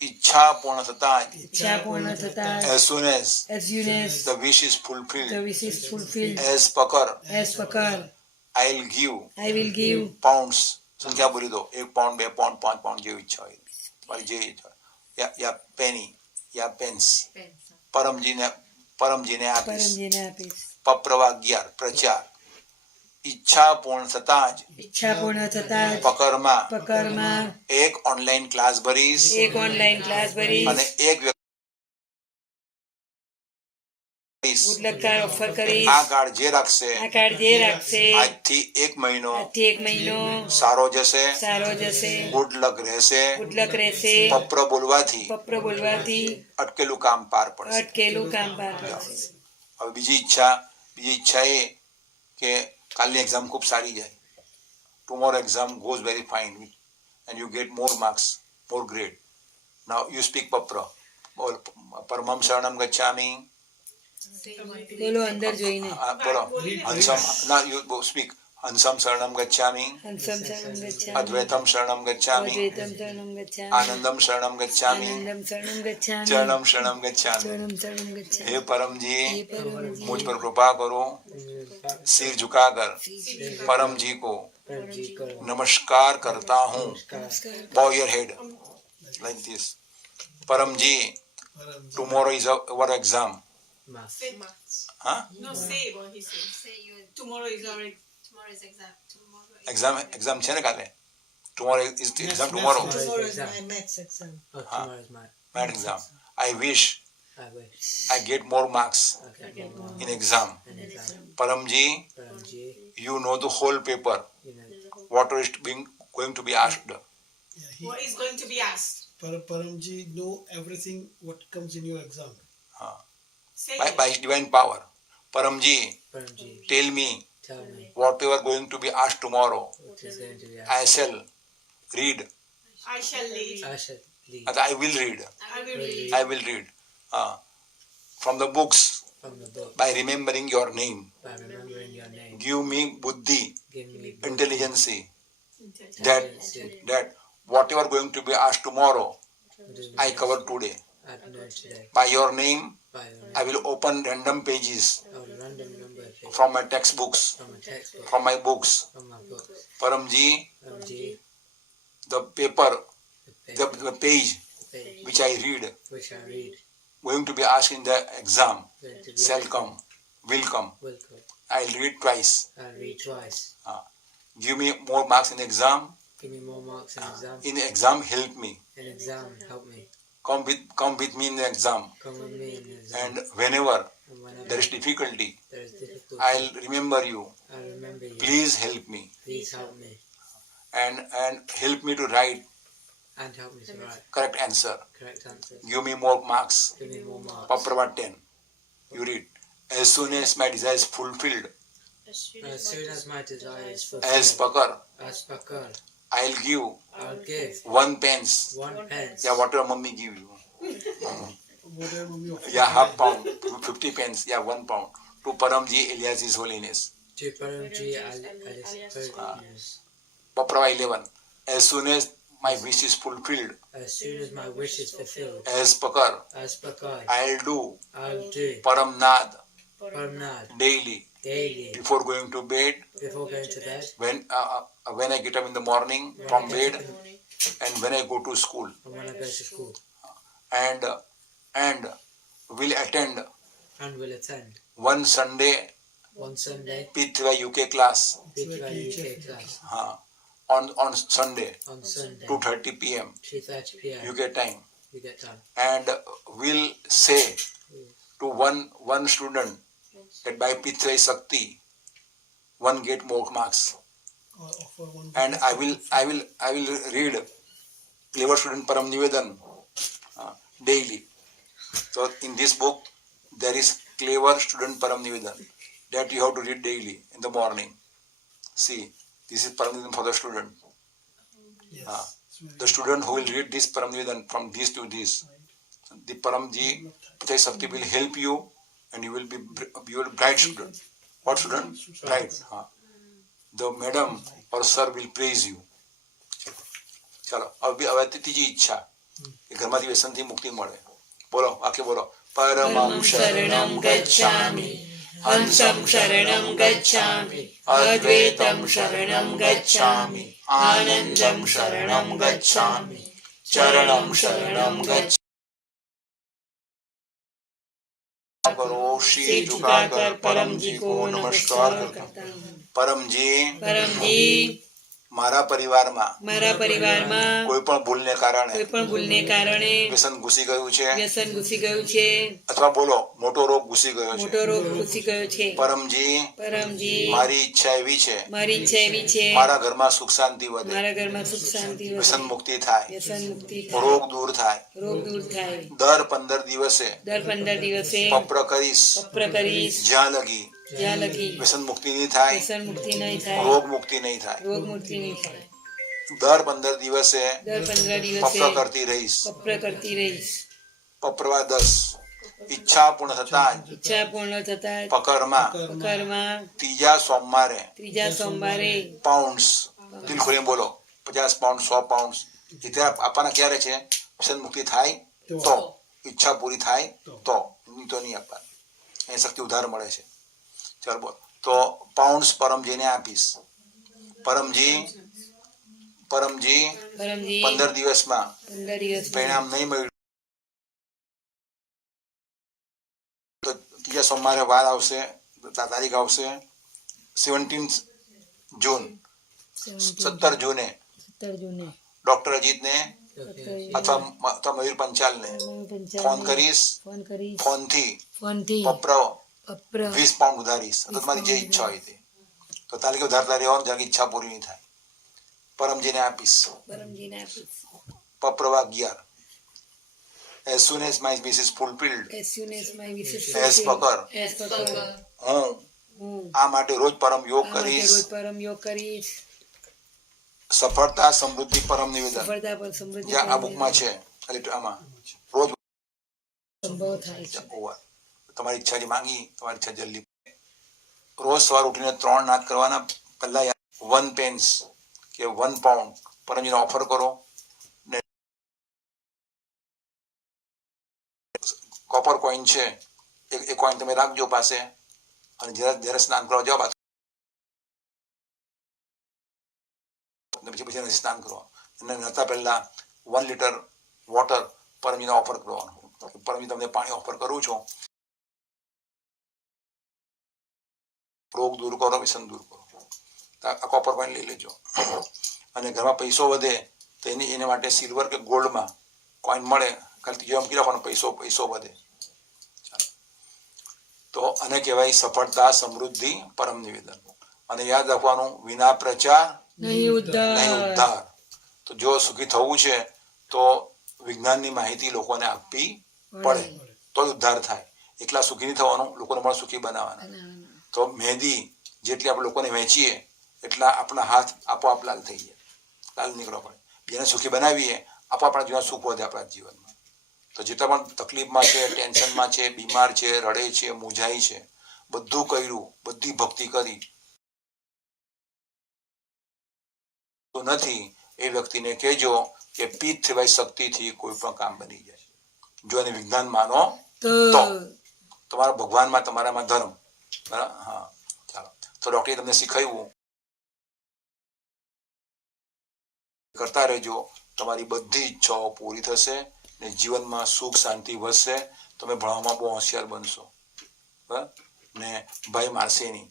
ઈચ્છા પૂર્ણ થતા જ ઈચ્છા પૂર્ણ થતા as soon as as soon as the wish is the fulfilled, wish is fulfilled, as પકર as પકર, I'll give I will give pounds. સંખ્યા બોલી દો. 1 પાઉન્ડ, 2 પાઉન્ડ, 5 પાઉન્ડ જેવી ઈચ્છા હોય મારી જે ઈચ્છા હોય. યા પેની યા પેન્સ પરમજીને આપીશ. પરમજીને આપીશ. પપ્રવા 11 પ્રચાર ઈચ્છા પૂર્ણ થતા જ ઈચ્છા પૂર્ણ થતા જ પકરમાં પકરમાં એક ઓનલાઈન ક્લાસ ભરીશ એક ઓનલાઈન ક્લાસ ભરીશ. અને એક વ્યક્તિ ગુડલક કાર્ડ ઓફર કરીશ. આ કાર્ડ જે રાખશે આ કાર્ડ જે રાખશે આજથી 1 મહિનો આજથી 1 મહિનો સારો જશે. સારો જશે. ગુડ લક રહેશે. ગુડલક રહેશે. પપ્ર બોલવાથી પપ્ર બોલવાથી અટકેલું કામ પાર પડશે. અટકેલું કામ પાર પડશે. હવે બીજી ઈચ્છા એ કે કાલની એક્ઝામ ખૂબ સારી જાય. Tomorrow exam goes very fine and you get more marks, more grade. Now you speak પપ્ર. બોલ પરમમ શરણમ ગચ્છામી. બોલો અંદર જોઈને. બોલો હંસમ. ના યુ સ્પીક હંસમ શરણમ ગચ્છામી. હંસમ શરણમ ગચ્છામિ. અદ્વૈતમ શરણમ ગચ્છામી. અદ્વૈતમ શરણમ ગચ્છામિ. આનંદમ શરણમ ગચ્છામી. આનંદમ શરણમ ગચ્છામિ. ચરણમ શરણમ ગચ્છામી. શરણમ શરણમ ગચ્છામિ. हे परमजी हे परमजी, मुझ पर कृपा करो. सिर झुकाकर परम जी को नमस्कार करता हूँ. bow your head like this. परम जी, tomorrow is our exam. Say March. Huh? No, say what he said. Tomorrow is our exam છે ને કાલે. Tomorrow is the exam. Tomorrow Tomorrow is my maths exam. Tomorrow's my math exam. I wish I wish I get more marks I could get more in exam. an exam. परम जी, Paramji, you know the whole paper. you know, What is going to be asked. Yeah, he, What is going to be asked? Paramji know everything what comes in your exam. Say it. By divine power. Param ji, Paramji, tell me tell me whatever going to be asked tomorrow. what is going to be I asked. shall read. I shall lead. I should lead I will read. I will read. I will read. From the books from the book by remembering your name. by remembering your name. Give me buddhi, Give me intelligence, intelligence that whatever going to be asked tomorrow, what is I cover today. I know today. By your name, By your I will open random pages or random number page from my textbooks, from a textbook, from my books. from my books. Paramji, Paramji, the paper, the the page page which I read, which I read going to be asked in the exam, going to be shall come, will come. will come. I'll read twice. I'll read twice. Give me more marks in exam. Give me more marks in exam. In exam, help me. In exam, help me. Come with me in the exam. Come with me in exam. And whenever And whenever there is difficulty, there is difficulty, I'll remember you. I'll remember you. Please help me. Please help me And help me to write and help me to write correct answer. correct answers. Give me more marks. Give me more marks. Paprava 10. You read. As soon as my desire is fulfilled, As soon as my desire is as fulfilled, Pakar, as Pakar, I'll give I'll give 1 pence. 1 pence. Yeah, whatever mummy give you. Whatever mummy offers. Yeah, half pound, 50 pence. Yeah, 1 pound. To Paramji Elias His Holiness. To Paramji Alice Holiness. Paprava 11. As soon as my wish is fulfilled, As soon as my wish is fulfilled, as Pakar, as Pakar, I'll do I'll do Paramnad Paramnad daily daily before going to bed. before going to bed. When I get up in the morning from bed, and when I go to school, And when I go to school, and will attend and will attend 1 Sunday one Sunday, P3Y UK class, P3Y UK class. on Sunday, On Sunday, 2:30 p.m. 2:30 p.m. UK time, You get time. and will say to one student that by P3Y Shakti, one get more marks, Or offer one. and I will read Clever Student Param Nivedan daily. So in this book there is Clever Student Param Nivedan that you have to read daily in the morning. See, this is Param Nivedan for the student. Yes. It's very The student who will read this Param Nivedan from this to this, the Paramji P3Y Shakti will help you, and you will be bright student. What student? Bright. The madam or sir will praise you. ચલો હવે ત્રીજી ઈચ્છા કે ઘરમાંથી વ્યસનથી મુક્તિ મળે. બોલો વાક્ય બોલો. પરમં શરણં ગચ્છામિ, હંસં શરણં ગચ્છામિ, અદ્વૈતં શરણં ગચ્છામિ, આનંદં શરણં ગચ્છામિ, ચરણં શરણં ગચ્છામિ. કરો શીશ ઝુકાકર પરમજી કો નમસ્કાર કરતા હું. પરમજી, પરમજી મારા પરિવારમાં મારા પરિવારમાં કોઈ પણ ભૂલને કારણે કોઈ પણ ભૂલને કારણે વ્યસન ઘૂસી ગયું છે, વ્યસન ઘૂસી ગયું છે, અથવા બોલો મોટો રોગ ઘૂસી ગયો છે. મોટો રોગ ઘૂસી ગયો છે. પરમજી, પરમજી મારી ઈચ્છા એવી છે મારી ઈચ્છા એવી છે મારા ઘરમાં સુખ શાંતિ વધે, મારા ઘરમાં સુખ શાંતિ વધે, વ્યસન મુક્તિ થાય, વ્યસન મુક્તિ થાય, રોગ દૂર થાય. રોગ દૂર થાય. દર 15 દિવસે દર 15 દિવસે પપ્ર કરીશ, પપ્ર કરીશ, જ્યાં લગી જ્યાં લગી વ્યસન મુક્તિ નહીં થાય, વ્યસન મુક્તિ નહીં થાય, રોગ મુક્તિ નહીં થાય. રોગ મુક્તિ નહીં થાય. દર 15 દિવસે દર 15 દિવસે પપ્ર કરતી રહીશ. પપ્ર કરતી રહીશ. પપ્રવા 10 ઈચ્છા પૂર્ણ થતા જ ઈચ્છા પૂર્ણ થતા જ પકરમાં પકરમાં ત્રીજા સોમવારે ત્રીજા સોમવારે પાઉન્ડ્સ, દિલ ખોલીને બોલો, 50 પાઉન્ડ, 100 પાઉન્ડ ઇધર આપવાના. ક્યારે છે? વ્યસન મુક્તિ થાય તો, ઈચ્છા પૂરી થાય તો, નહીં તો નહીં આપવાના. એ શક્તિ ઉધાર મળે છે. ચાલ બોલ. તો પાઉન્ડ્સ પરમજીને આપીશ. પરમજી, પરમજી પરમજી 15 દિવસમાં 15 દિવસ પરિણામ નહીં મળ્યું તો ત્રીજા સોમવારે વાર આવશે, તારીખ આવશે 17 જૂન, 17 જૂને 17 જૂને ડોક્ટર અજીતને અથવા મયુર પંચાલને ફોન કરીશ. ફોન કરીશ. ફોનથી પપ્ર પપ્ર 20 પાઉન્ડ ઉધારીશ. તો તમારી જે ઈચ્છા હોય તે તો તારીખે ઉધારતા રહેવાનું, જ્યાં ઈચ્છા પૂરી નહીં થાય. પરમજીને આપીશ. પરમજીને આપીશ. પપ્રવા 11 as soon as my wish is fulfilled, as soon as my wish is as પકર as પકર હું હું આ માટે રોજ પરમ યોગ આ માટે કરીશ. રોજ પરમ યોગ કરીશ. સફળતા સમૃદ્ધિ પરમ નિવેદન, સફળતા પર સમૃદ્ધિ જ્યાં આ બુકમાં છે, આમાં રોજ સંભવ થાય છે. તમારી ઈચ્છા જે માંગી, તમારી ઈચ્છા જલ્દી. રોજ સવાર ઉઠીને 3 નાદ કરવાના. પહેલા 1 પેન્સ કે 1 પાઉન્ડ પરમજીને ઓફર કરો. ને કોપર કોઈન છે એ કોઈન તમે રાખજો પાસે, અને જ્યારે સ્નાન કરવા જાઓ પછી સ્નાન કરો. અને નતા પહેલા 1 લીટર વોટર પરમજીને ઓફર કરવાનું. પરમજી તમને પાણી ઓફર કરું છું, રોગ દૂર કરો, વ્યસન દૂર કરો. આ કોપર કોઈન લઈ લેજો. અને ઘરમાં પૈસો વધે તો એને માટે સિલ્વર કે ગોલ્ડમાં કોઈન મળે, ખાલી ત્રીજો મૂકી રાખવાનો, પૈસો વધે. તો આને કહેવાય સફળતા સમૃદ્ધિ પરમ નિવેદન. અને યાદ રાખવાનું, વિના પ્રચાર નહીં ઉદ્ધાર. નહીં ઉદ્ધાર. તો જો સુખી થવું છે તો વિજ્ઞાનની માહિતી લોકોને આપવી પડે તો જ ઉદ્ધાર થાય. એકલા સુખી નહીં થવાનું, લોકોને પણ સુખી બનાવવાના. તો મહેંદી જેટલી આપણે લોકોને વેચીએ એટલા આપણા હાથ આપોઆપ લાલ થઈ જાય, લાલ નીકળવા પડે. જેને સુખી બનાવીએ આપો આપણા જીવન સુખ વધે આપણા જીવનમાં. તો જેટલા પણ તકલીફમાં છે, ટેન્શનમાં છે, બીમાર છે, રડે છે, મૂંઝાય છે, બધું કર્યું, બધી ભક્તિ કરી તો નથી, એ વ્યક્તિને કહેજો કે P3Y શક્તિથી કોઈ પણ કામ બની જાય. જો એને વિજ્ઞાન માનો તો તમારા ભગવાનમાં, તમારામાં ધર્મ. બરાબર? હા, ચાલો. તો ડોક્ટરે તમને શીખવ્યું, કરતા રહેજો. તમારી બધી ઈચ્છાઓ પૂરી થશે ને જીવનમાં સુખ શાંતિ વધશે. તમે ભણવામાં બહુ હોશિયાર બનશો. બરાબર? ને ભાઈ મારશે નહીં,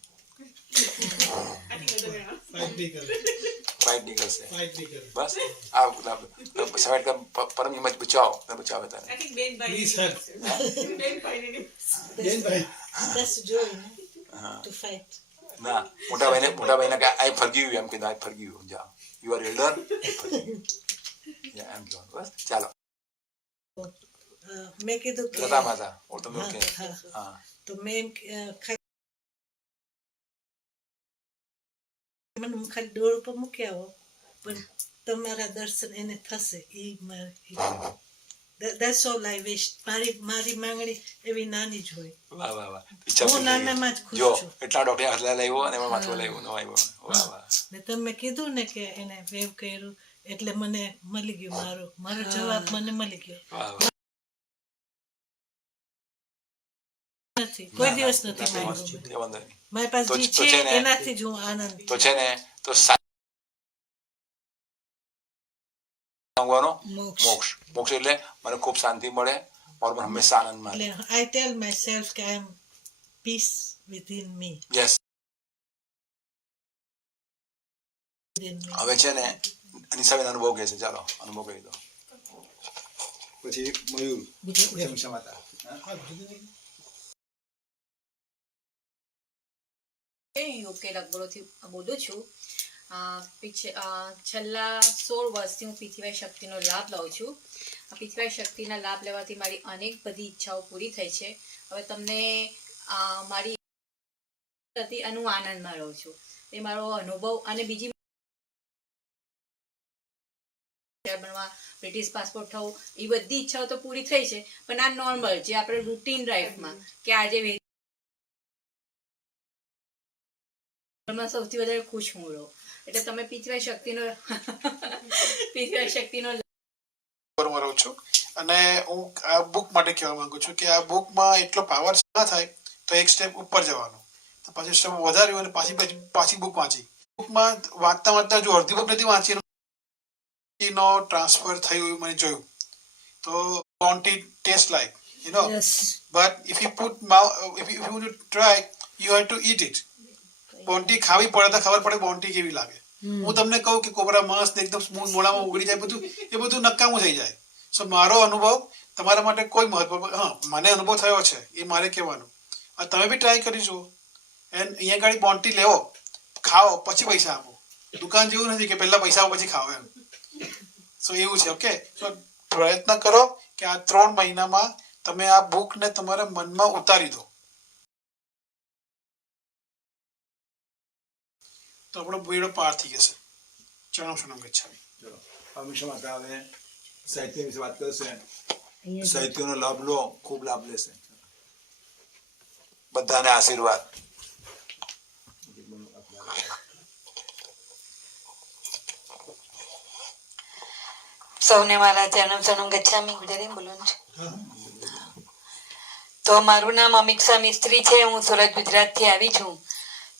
I think other way around. Fight नहीं करे, ફાઇટ નહીં કરશે. fight नहीं करे. બસ આ સવારે પરમ હિંમત બચાવે તારે. I think Ben by Please help. Ben finally. Jane bhai. That's the joy, no? To fight. ના મોટા ભાઈને કે આઈ ફરગીવ યુ, એમ કીધું આઈ ફરગીવ યુ, જા યુ આર એલ્ડર, એમ કહેવાનું. બસ ચાલો मैं कीधु के લતા માતા ઓર તમે हाँ, ઓકે. हाँ. હા तो मैं મને ખાલી ડોર ઉપર મૂકી આવો પણ તમારા દર્શન એને થશે એ મારી that's all I wish. મારી માંગણી એવી નાની જ હોય. વાહ વાહ વાહ, ઈચ્છા હું પૂરી થઈ નાનામાં જ ગઈ. ખુશ જો છું. એટલા ડોક્ટરે હાથલા લાવ્યો અને એમાં માથું લાવ્યું, નો આવ્યો. વાહ વાહ ને તમે કીધું ને કે એને વેવ કર્યું એટલે મને મળી ગયું મારો જવાબ મને મળી ગયો. વાહ વાહ. નથી કોઈ દિવસ નથી માંગ્યું. એ વાંધો નહીં. મારી પાસે તો જે છે છે ને, એનાથી જ હું આનંદ તો છે ને તો માંગવાનો મોક્ષ. મોક્ષ એટલે મને ખૂબ શાંતિ મળે, મારો મન હંમેશા આનંદ મળે. એટલે I tell myself કે I am peace within me. Yes. Within me. હવે છે ને અનિસાબેન અનુભવ કહે છે, ચાલો અનુભવ કહી દો. પછી મયુર સમીક્ષા માતા. યુકે લગભગથી બોલું છું. છેલ્લા 16 વર્ષથી હું પીથીવાય શક્તિનો લાભ લઉં છું. આ પીથીવાય શક્તિના લાભ લેવાથી મારી અનેક બધી ઈચ્છાઓ પૂરી થઈ છે. હવે તમને મારી હતી અને હું આનંદમાં રહું છું, એ મારો અનુભવ. અને બીજી બનવા, બ્રિટિશ પાસપોર્ટ થવું, એ બધી ઈચ્છાઓ તો પૂરી થઈ છે, પણ આ નોર્મલ જે આપણે રૂટીન લાઈફમાં કે આજે સૌથી વધારે ખુશ હું રહું. એટલે તમે પીથીવાય શક્તિનો રહું છું અને હું આ બુક માટે કહેવા માંગુ છું કે આ બુકમાં એટલો પાવર ના થાય તો એક સ્ટેપ ઉપર જવાનું, તો પાછી સ્ટેપ વધાર્યું અને પાછી બુક વાંચી. બુકમાં વાંચતા જો અડધી બુક નથી વાંચી નો ટ્રાન્સફર થયું એવું મને જોયું. તો bounty taste like, you know, Yes. but if you want to try, you have to eat it. બોન્ટી ખાવી પડે તો ખબર પડે બોન્ટી કેવી લાગે. હું તમને કહું કે કોબરા મસ્ત એકદમ સ્મૂથ મોઢામાં ઉગડી જાય, એ બધું નકામું થઈ જાય. સો મારો અનુભવ તમારા માટે કોઈ મહત્વ, હા મને અનુભવ થયો છે એ મારે કહેવાનું. તમે બી ટ્રાય કરી જુઓ. એન્ડ અહીંયા ગાડી બોન્ટી લેવો, ખાઓ, પછી પૈસા આપો. દુકાન જેવું નથી કે પહેલા પૈસા આપો પછી ખાઓ એમ. સો એવું છે. ઓકે, સો પ્રયત્ન કરો કે આ 3 મહિનામાં તમે આ બુકને તમારા મનમાં ઉતારી દો, તો આપણો બેડો પાર થઈ જશે. ચણો શણમ ગચ્છામી. ચલો સમીક્ષા માતા હવે સાહિત્ય વિશે વાત કરશે. અહીંયા સાહિત્યનો લાભ લો, ખૂબ લાભ લેશે. બધાને આશીર્વાદ. સૌને મારા જન્મ સનમ ગચ્છામી ગુજરાતી બોલવાનું છે. તો મારું નામ અમીક્ષા મિસ્ત્રી છે. હું સુરત ગુજરાતથી આવી છું.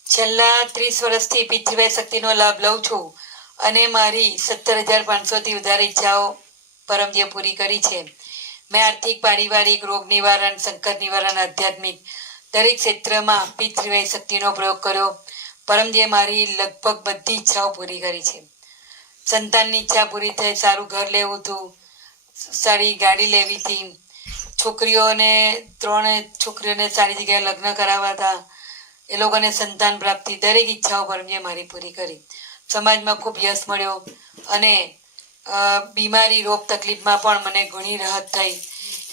છેલ્લા 30 વર્ષથી પીથીવાય શક્તિનો લાભ લઉં છું અને મારી 17,500થી વધારે ઈચ્છાઓ પરમજીએ પૂરી કરી છે. મેં આર્થિક, પારિવારિક, રોગ નિવારણ, સંકટ નિવારણ, આધ્યાત્મિક દરેક ક્ષેત્રમાં પીથીવાય શક્તિનો પ્રયોગ કર્યો. પરમજીએ મારી લગભગ બધી ઈચ્છાઓ પૂરી કરી છે. સંતાનની ઈચ્છા પૂરી થઈ, સારું ઘર લેવું હતું, સારી ગાડી લેવી હતી, 3 છોકરીઓને સારી જગ્યાએ લગ્ન કરાવવા હતા, એ લોકોને સંતાન પ્રાપ્તિ, દરેક ઈચ્છાઓ પરમજીએ મારી પૂરી કરી. સમાજમાં ખૂબ યશ મળ્યો અને બીમારી, રોગ, તકલીફમાં પણ મને ઘણી રાહત થઈ.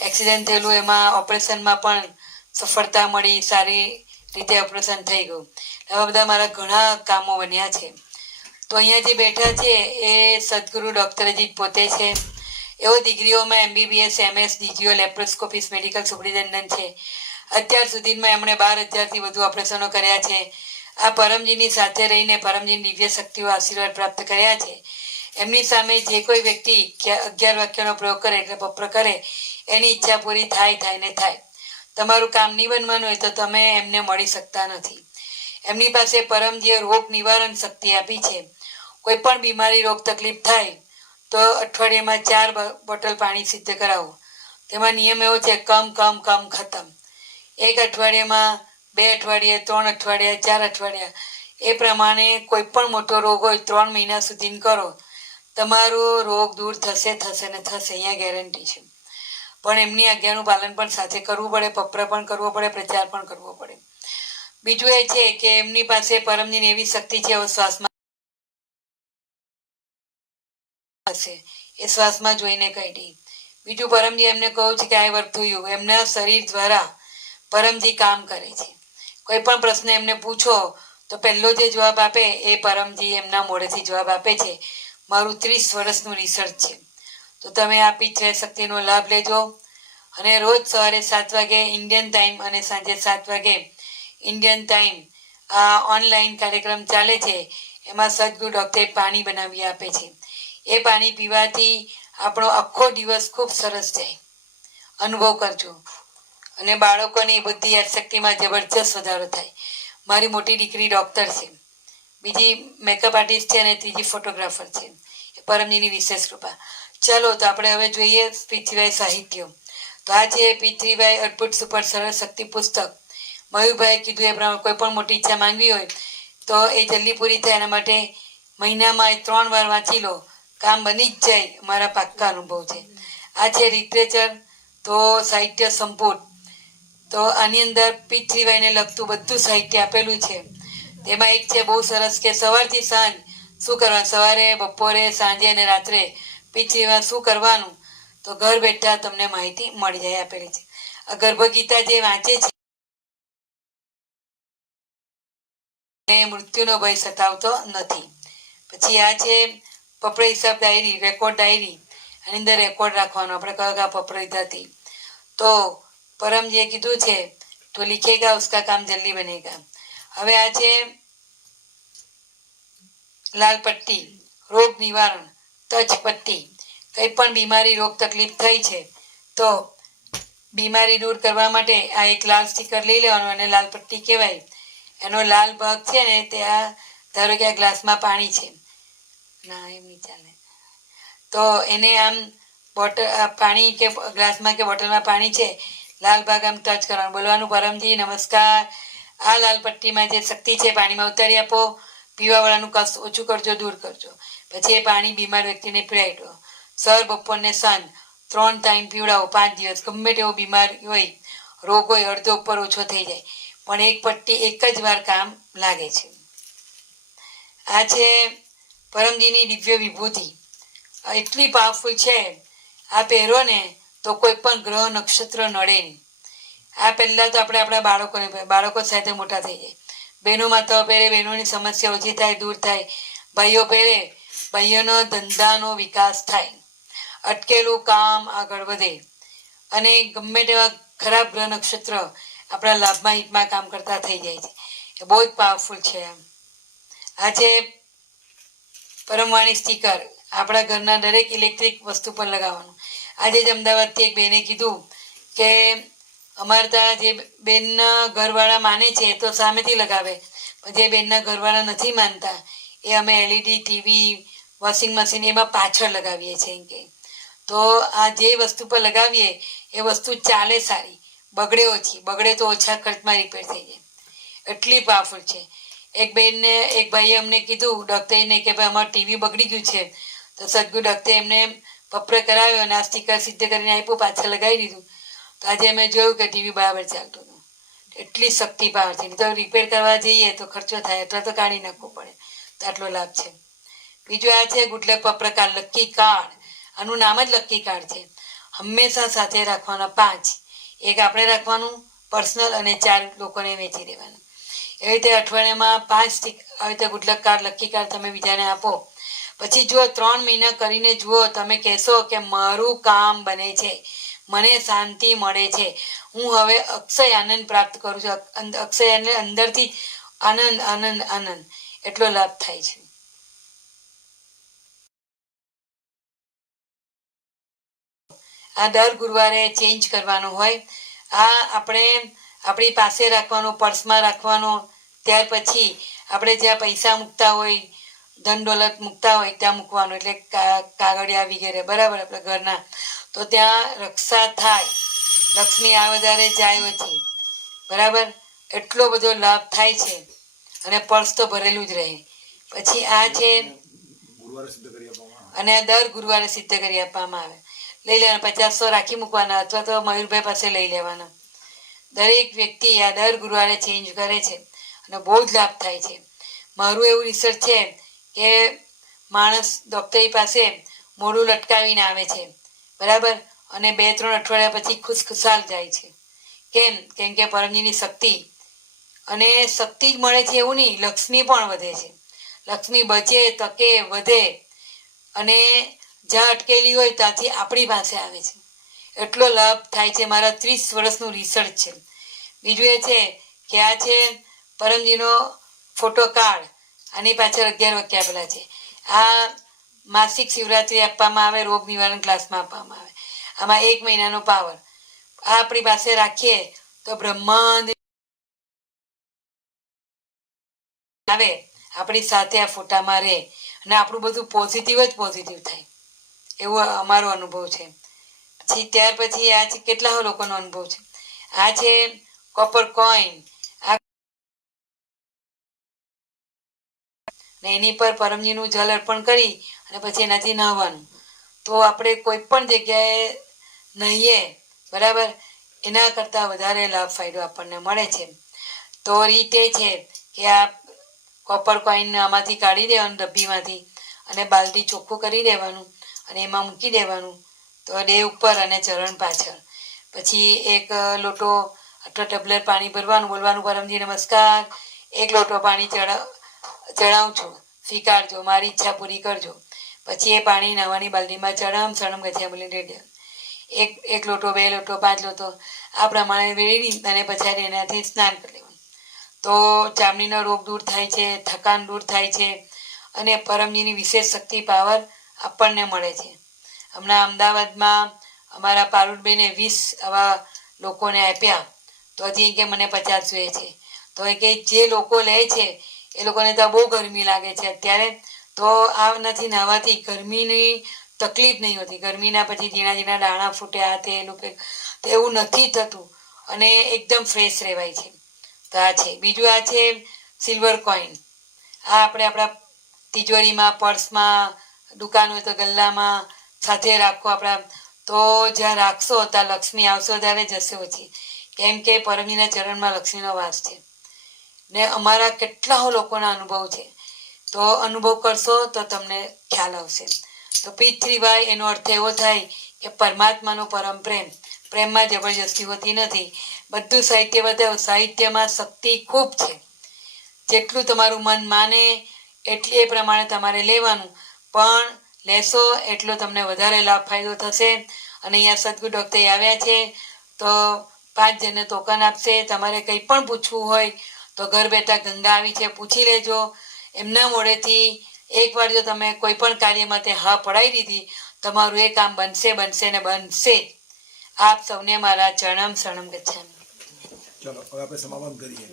એક્સિડન્ટ થયેલું એમાં ઓપરેશનમાં પણ સફળતા મળી, સારી રીતે ઓપરેશન થઈ ગયું. એવા બધા મારા ઘણા કામો બન્યા છે. તો અહીંયા જે બેઠા છે એ સદગુરુ ડૉક્ટર અજીત પોતે છે. એવો ડિગ્રીઓમાં MBBS, MS, DGO, laparoscopist, medical superintendent છે. અત્યાર સુધીમાં એમણે 12,000થી વધુ ઓપરેશનો કર્યા છે. આ પરમજીની સાથે રહીને પરમજીની દિવ્ય શક્તિઓ આશીર્વાદ પ્રાપ્ત કર્યા છે. એમની સામે જે કોઈ વ્યક્તિ 11 વાક્યનો પ્રયોગ કરે એટલે બપોર કરે, એની ઈચ્છા પૂરી થાય ને થાય. તમારું કામ નહીં બનવાનું હોય તો તમે એમને મળી શકતા નથી. એમની પાસે પરમજીએ રોગ નિવારણ શક્તિ આપી છે. કોઈ પણ બીમારી, રોગ, તકલીફ થાય તો અઠવાડિયામાં 4 બોટલ પાણી સિદ્ધ કરાવો. તેમાં નિયમ એવો છે કમ ખતમ. એક અઠવાડિયામાં 2 અઠવાડિયા 3 અઠવાડિયા 4 અઠવાડિયા એ પ્રમાણે કોઈ પણ મોટો રોગ હોય 3 મહિના સુધી કરો, તમારો રોગ દૂર થશે થશે ને થશે, અહીંયા ગેરંટી છે. પણ એમની આજ્ઞાનું પાલન પણ સાથે કરવું પડે, પપ્ર પણ કરવો પડે, પ્રચાર પણ કરવો પડે. બીજું એ છે કે એમની પાસે પરમજીની એવી શક્તિ છે, શ્વાસમાં હશે એ શ્વાસમાં જોઈને કાઢી. બીજું પરમજી એમને કહું છે કે આઈ વર્ક ટુ યુ, એમના શરીર દ્વારા પરમજી કામ કરે છે. કોઈ પણ પ્રશ્ન એમને પૂછો તો પહેલો જે જવાબ આપે એ પરમજી એમના મોઢેથી જવાબ આપે છે. મારું 30 વર્ષનું રિસર્ચ છે. તો તમે આ પીઠ શક્તિનો લાભ લેજો. અને રોજ સવારે 7 વાગે ઇન્ડિયન ટાઈમ અને સાંજે 7 વાગે ઇન્ડિયન ટાઈમ આ ઓનલાઈન કાર્યક્રમ ચાલે છે. એમાં સદગુરુ ડૉક્ટરે પાણી બનાવી આપે છે. એ પાણી પીવાથી આપણો આખો દિવસ ખૂબ સરસ જાય, અનુભવ કરજો. અને બાળકોની બુદ્ધિ યાદશક્તિમાં જબરજસ્ત વધારો થાય. મારી મોટી દીકરી ડૉક્ટર છે, બીજી મેકઅપ આર્ટિસ્ટ છે અને ત્રીજી ફોટોગ્રાફર છે. એ પરમજીની વિશેષ કૃપા. ચાલો તો આપણે હવે જોઈએ પૃથ્વીભાઈ સાહિત્યો. તો આ છે પૃથ્વીભાઈ અદ્ભુત સુપર સરળ શક્તિ પુસ્તક. મયુરભાઈએ કીધું એ પ્રમાણે કોઈ પણ મોટી ઈચ્છા માંગવી હોય તો એ જલ્દી પૂરી થાય એના માટે મહિનામાં 3 વાર વાંચી લો, કામ બની જ જાય, મારા પાક્કા અનુભવ છે. આ છે લિટરેચર, તો સાહિત્ય સંપૂર્ણ. તો આની અંદર પૃથ્વીભાઈને લગતું બધું સાહિત્ય આપેલું છે. તેમાં એક છે બહુ સરસ કે સવારથી સાંજ શું કરવાનું, સવારે બપોરે સાંજે અને રાત્રે પૃથ્વીમાં શું કરવાનું, તો ઘર બેઠા તમને માહિતી મળી જાય આપેલી છે. આ ગર્ભગીતા જે વાંચે છે એને મૃત્યુનો ભય સતાવતો નથી. પછી આ છે પપડે હિસાબ ડાયરી, રેકોર્ડ ડાયરી. આની અંદર રેકોર્ડ રાખવાનો, આપણે કયો કયા પપડો લીધાથી. તો પરમજીએ કીધું છે તો લિખેગા ઉસકા કામ જલ્દી બનેગા. હવે આ છે લાલ પટ્ટી, રોગ નિવારણ, તજ પટ્ટી. કંઈ પણ બીમારી રોગ તકલીફ થઈ છે તો બીમારી દૂર કરવા માટે આ એક લાલ સ્ટીકર લઈ લેવાનું, અને લાલ પટ્ટી કહેવાય. એનો લાલ ભાગ છે ને ત્યાં ધારો કે આ ગ્લાસમાં પાણી છે, ના એમ નહીં ચાલે, તો એને આમ પાણી કે ગ્લાસમાં કે બોટલમાં પાણી છે, લાલ ભાગ આમ ટચ કરવાનું, બોલવાનું પરમજી નમસ્કાર, આ લાલ પટ્ટીમાં જે શક્તિ છે પાણીમાં ઉતારી આપો, પીવાવાળાનું કષ્ટ ઓછું કરજો, દૂર કરજો. પછી એ પાણી બીમાર વ્યક્તિને પીવડાવી દો. સર બપોરને સાંજ 3 ટાઈમ પીવડાવો, 5 દિવસ. ગમે તેવો બીમાર હોય, રોગ હોય, અડધો ઉપર ઓછો થઈ જાય. પણ એક પટ્ટી એક જ વાર કામ લાગે છે. આ છે પરમજીની દિવ્ય વિભૂતિ, એટલી પાવરફુલ છે. આ પહેરો ને તો કોઈ પણ ગ્રહ નક્ષત્ર નડે નહીં. આ પહેલાં તો આપણે આપણા બાળકો સાથે મોટા થઈ જાય. બહેનો માતાઓ પહેરે, બહેનોની સમસ્યા ઓછી થાય, દૂર થાય. ભાઈઓ પહેરે, ભાઈઓનો ધંધાનો વિકાસ થાય, અટકેલું કામ આગળ વધે. અને ગમે તેવા ખરાબ ગ્રહ નક્ષત્ર આપણા લાભમાં હિતમાં કામ કરતા થઈ જાય છે. એ બહુ જ પાવરફુલ છે. આ છે પરમવાણી સ્ટીકર, આપણા ઘરના દરેક ઇલેક્ટ્રિક વસ્તુ પર લગાવવાનું. આજે જ અમદાવાદથી એક બેને કીધું કે અમારે ત્યાં જે બેનના ઘરવાળા માને છે તો સામેથી લગાવે, પણ જે બેનના ઘરવાળા નથી માનતા એ અમે એલઈડી ટીવી, વોશિંગ મશીન એમાં પાછળ લગાવીએ છીએ એમ કે. તો આ જે વસ્તુ પર લગાવીએ એ વસ્તુ ચાલે સારી, બગડે ઓછી, બગડે તો ઓછા ખર્ચમાં રિપેર થઈ જાય, એટલી પાવરફુલ છે. એક બેનને એક ભાઈએ અમને કીધું ડૉક્ટરને કે ભાઈ અમારું ટીવી બગડી ગયું છે, તો સદગુરુ ડૉક્ટરે એમને પપ્ર કરાવ્યો અને આ સ્ટીકર સિદ્ધ કરીને આપ્યું, પાછળ લગાવી દીધું. તો આજે અમે જોયું કે ટીવી બરાબર ચાલતું હતું. એટલી શક્તિ પાવર છે. તો રિપેર કરવા જઈએ તો ખર્ચો થાય, અથવા તો કાઢી નાખવું પડે. તો આટલો લાભ છે. બીજું આ છે ગુડલક પપ્રકાર, લક્કી કાર્ડ. આનું નામ જ લક્કી કાર્ડ છે. હંમેશા સાથે રાખવાના 5, એક આપણે રાખવાનું પર્સનલ અને 4 લોકોને વેચી દેવાનું. એવી રીતે અઠવાડિયામાં 5 સ્ટીક આવી રીતે ગુડલક કાર્ડ, લક્કી કાર્ડ તમે બીજાને આપો. પછી જુઓ 3 મહિના કરીને જુઓ, તમે કહેશો કે મારું કામ બને છે, મને શાંતિ મળે છે, હું હવે અક્ષય આનંદ પ્રાપ્ત કરું છું. અક્ષય એટલે અંદરથી આનંદ આનંદ આનંદ, એટલો લાભ થાય છે. આ દર ગુરુવારે ચેન્જ કરવાનું હોય. આ આપણે આપણી પાસે રાખવાનું, પર્સમાં રાખવાનું. ત્યાર પછી આપણે જ્યાં પૈસા મૂકતા હોય, ધન દોલત મૂકતા હોય ત્યાં મૂકવાનું, એટલે કાગળિયા વગેરે બરાબર આપણે ઘરના, તો ત્યાં રક્ષા થાય, લક્ષ્મી આ વધારે જાય ઓછી બરાબર. એટલો બધો લાભ થાય છે અને પર્સ તો ભરેલું જ રહે. પછી આ છે અને આ દર ગુરુવારે સિદ્ધ કરી આપવામાં આવે. લઈ લેવાના 500 રાખી મૂકવાના અથવા તો મયુરભાઈ પાસે લઈ લેવાના. દરેક વ્યક્તિ આ દર ગુરુવારે ચેન્જ કરે છે અને બહુ જ લાભ થાય છે. મારું એવું રિસર્ચ છે કે માણસ ડૉક્ટરી પાસે મોઢું લટકાવીને આવે છે, બરાબર, અને 2-3 અઠવાડિયા પછી ખુશખુશાલ જાય છે. કેમ કે પરમજીની શક્તિ, અને શક્તિ જ મળે છે એવું નહીં, લક્ષ્મી પણ વધે છે. લક્ષ્મી બચે, તકે, વધે અને જ્યાં અટકેલી હોય ત્યાંથી આપણી પાસે આવે છે. એટલો લાભ થાય છે. મારા 30 વર્ષનું રિસર્ચ છે. બીજું એ છે કે આ છે પરમજીનો ફોટો કાર્ડ. આની પાછળ 11 વાક્ય આપેલા છે. આ માસિક શિવરાત્રિ આપવામાં આવે, રોગ નિવારણ ક્લાસમાં આપવામાં આવે. આમાં 1 મહિનાનો પાવર આ આપણી પાસે રાખીએ તો બ્રહ્માંડ આવે આપણી સાથે, આ ફોટામાં રહે અને આપણું બધું પોઝિટિવ જ પોઝિટિવ થાય, એવો અમારો અનુભવ છે. પછી ત્યાર પછી આ છે, કેટલા લોકોનો અનુભવ છે. આ છે કોપર કોઈન. ને એની પર પરમજીનું જલ અર્પણ કરી અને પછી એનાથી નહાવાનું. તો આપણે કોઈ પણ જગ્યાએ નહીએ, બરાબર, એના કરતાં વધારે લાભ ફાયદો આપણને મળે છે. તો રીત એ છે કે આ કોપર કોઈન આમાંથી કાઢી દેવાનું, ડબ્બીમાંથી, અને બાલટી ચોખ્ખું કરી દેવાનું અને એમાં મૂકી દેવાનું. તો દેહ ઉપર અને ચરણ પાછળ. પછી 1 લોટો અથવા ટબલર પાણી ભરવાનું, બોલવાનું પરમજી નમસ્કાર, 1 લોટો પાણી ચડાવું છું, સ્વીકારજો, મારી ઈચ્છા પૂરી કરજો. પછી એ પાણી નાવાની બાલટીમાં સણમ ગઠિયા બોલીને રેડી દેવાનું. 1 લોટો, 2 લોટો, 5 લોટો આ પ્રમાણે વેડી અને પછી એનાથી સ્નાન કરી લેવાનું. તો ચામડીનો રોગ દૂર થાય છે, થકાન દૂર થાય છે અને પરમજીની વિશેષ શક્તિ પાવર આપણને મળે છે. હમણાં અમદાવાદમાં અમારા પારુલબેને 20 આવા લોકોને આપ્યા, તો હજી કે મને 50 જોઈએ છે. તો એ કે જે લોકો લે છે એ લોકોને તો બહુ ગરમી લાગે છે અત્યારે, તો આ નથી નહાવાથી ગરમીની તકલીફ નહીં હોતી. ગરમીના પછી ઝીણા ઝીણા દાણા ફૂટે, આ તે લોકો, તો એવું નથી થતું અને એકદમ ફ્રેશ રહેવાય છે. તો આ છે. બીજું આ છે સિલ્વર કોઈન. આ આપણે આપણા તિજોરીમાં, પર્સમાં, દુકાન હોય તો ગલ્લામાં સાથે રાખો આપણા. તો જ્યાં રાખશો ત્યાં લક્ષ્મી આવશે, ત્યારે જશે ઓછી. કેમ કે પરમજીના ચરણમાં લક્ષ્મીનો વાસ છે. ને અમારા કેટલા લોકોના અનુભવ છે. તો અનુભવ કરશો તો તમને ખ્યાલ આવશે. તો P3Y એનો અર્થ એવો થાય કે પરમાત્માનો પરમ પ્રેમ. પ્રેમમાં જબરજસ્તી હોતી નથી. બધું સાહિત્ય બતાવ્યું, સાહિત્યમાં શક્તિ ખૂબ છે. જેટલું તમારું મન માને એટલી એ પ્રમાણે તમારે લેવાનું, પણ લેશો એટલો તમને વધારે લાભ ફાયદો થશે. અને અહીંયા સદગુરુ ડૉક્ટર આવ્યા છે તો 5 જણને ટોકન આપશે. તમારે કંઈ પણ પૂછવું હોય તો ઘર બેઠા ગંગા આવી છે, પૂછી લેજો. એમના મોડેથી એકવાર જો તમે કોઈ પણ કાર્ય માટે હા પડાવી દીધી, તમારું એ કામ બનશે ને બનશે. આપ સૌને મારા ચરણમ શરણમ ગચ્છામિ. ચલો હવે આપણે સમાપન કરીએ.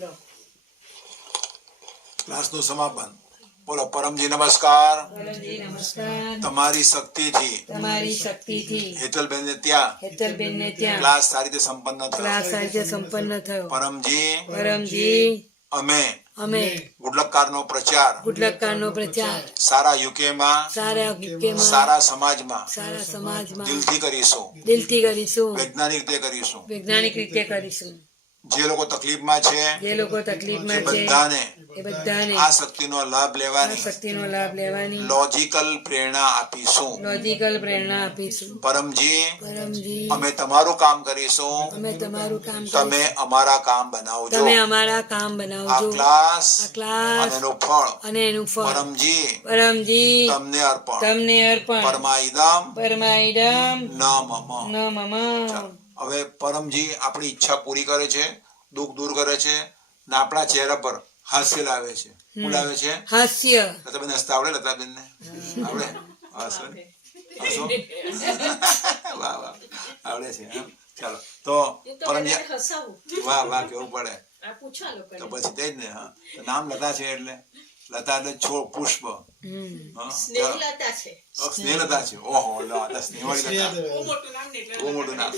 ક્લાસનું સમાપન. બોલો પરમજી નમસ્કાર. પરમજી નમસ્કાર. તમારી શક્તિથી, તમારી શક્તિથી હેતલબેનને ત્યાં હેતલબેનને ત્યાં ક્લાસ સારી રીતે સંપન્ન થયો. ક્લાસ સારી સંપન્ન થયો. પરમજી અમે ગુડલકકારનો પ્રચાર, ગુડલકકારનો પ્રચાર સારા યુકેમાં, સારા યુકેમાં, સારા સમાજમાં દિલથી કરીશું. વૈજ્ઞાનિક રીતે કરીશું. વૈજ્ઞાનિક રીતે કરીશું. જે લોકો તકલીફમાં છે જે લોકો તકલીફમાં છે એ બધાને આ શક્તિનો લાભ આ લેવાની શક્તિનો લાભ લેવાની લોજિકલ પ્રેરણા આપીશું. લોજિકલ પ્રેરણા આપીશું. પરમજી પરમજી અમે તમારું કામ કરીશું, અમે તમારું કામ તમે અમારા કામ બનાવજો. તમે અમારા કામ આ બનાવજો. ક્લાસ આ ક્લાસ અને એનું ફળ અને એનું ફળ પરમજી પરમજી તમને અર્પણ. તમને અર્પણ. પરમાઈદમ પરમાઈડમ ન મમ. ન મમ. હવે પરમજી આપણી ઈચ્છા પૂરી કરે છે, દુઃખ દૂર કરે છે ને આપણા ચહેરા પર હાસ્ય લાવે છે. શું લાવે છે? હાસ્ય. લતાબેન હસતા આવડે? લતાબેન ને આવડે? હસો હસો વાહ વાહ આવડે છે. ચાલો તો પરમજી વાહ વાહ કેવું પડે. તો પછી તે જ ને. હા તો નામ લતા છે એટલે લતા એટલે છોડ, પુષ્પ. સ્નેહલતા છે. ઓહો સ્નેહવાળી લતા. બહુ મોટું નામ.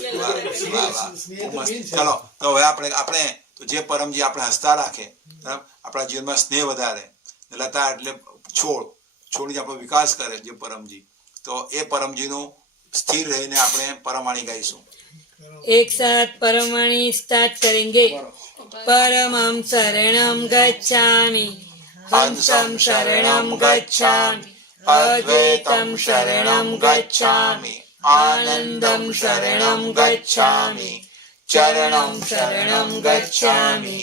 વાહ વાહ બહુ મસ્ત. ચલો તો હવે આપણે તો જે પરમજી આપણે હસતા રાખે, બરાબર, આપણા જીવનમાં સ્નેહ વધારે, લતા એટલે છોડની આપણો વિકાસ કરે જે પરમજી, તો એ પરમજીનું સ્થિર રહીને આપણે પરમવાણી ગાઈશું. एक साथ परमवाणी स्टार्ट करेंगे. परमं शरणं गच्छामि, हंसं शरणं गच्छामि, अद्वैतं शरणं गच्छामि, आनन्दं शरणं गच्छामि, चरणं शरणं गच्छामि,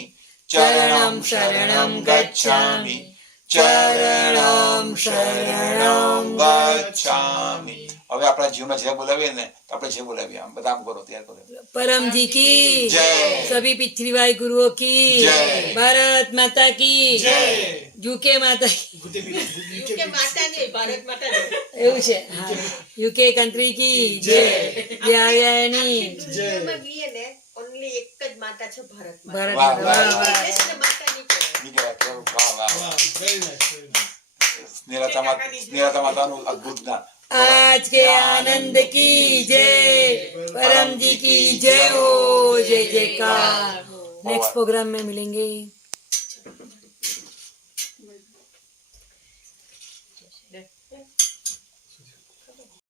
चरणं शरणं गच्छामि, चरणं शरणं ગચ્છામિ. હવે આપણા જીવનમાં જે બોલાવીએ ને તો આપણે જે બોલાવીએ, આમ બધા આમ કરો, તૈયાર કરો. परम जी की जय। सभी पृथ्वीवाई गुरुओं की जय। भारत माता की यूके माता की યુકે માતા નહીં, ભારત માતા નહીં. એવું છે યુકે કન્ટ્રી की जय. વ્યાયાની દુનિયામાં ગઈએ ને only એક જ માતા છે, ભારત માતા. ભારત વાહ, વાહ વાહ. વાહ દેશને માતા નહીં કહેવાય. નીકળ્યા, કેવું, વાહ, વાહ, વાહ. વાહ very nice very nice Snehlata માતાનું અદ્ભુત જ્ઞાન. आज के आनंद की जय. परम जी की जय हो, जय जयकार. नेक्स्ट प्रोग्राम में मिलेंगे.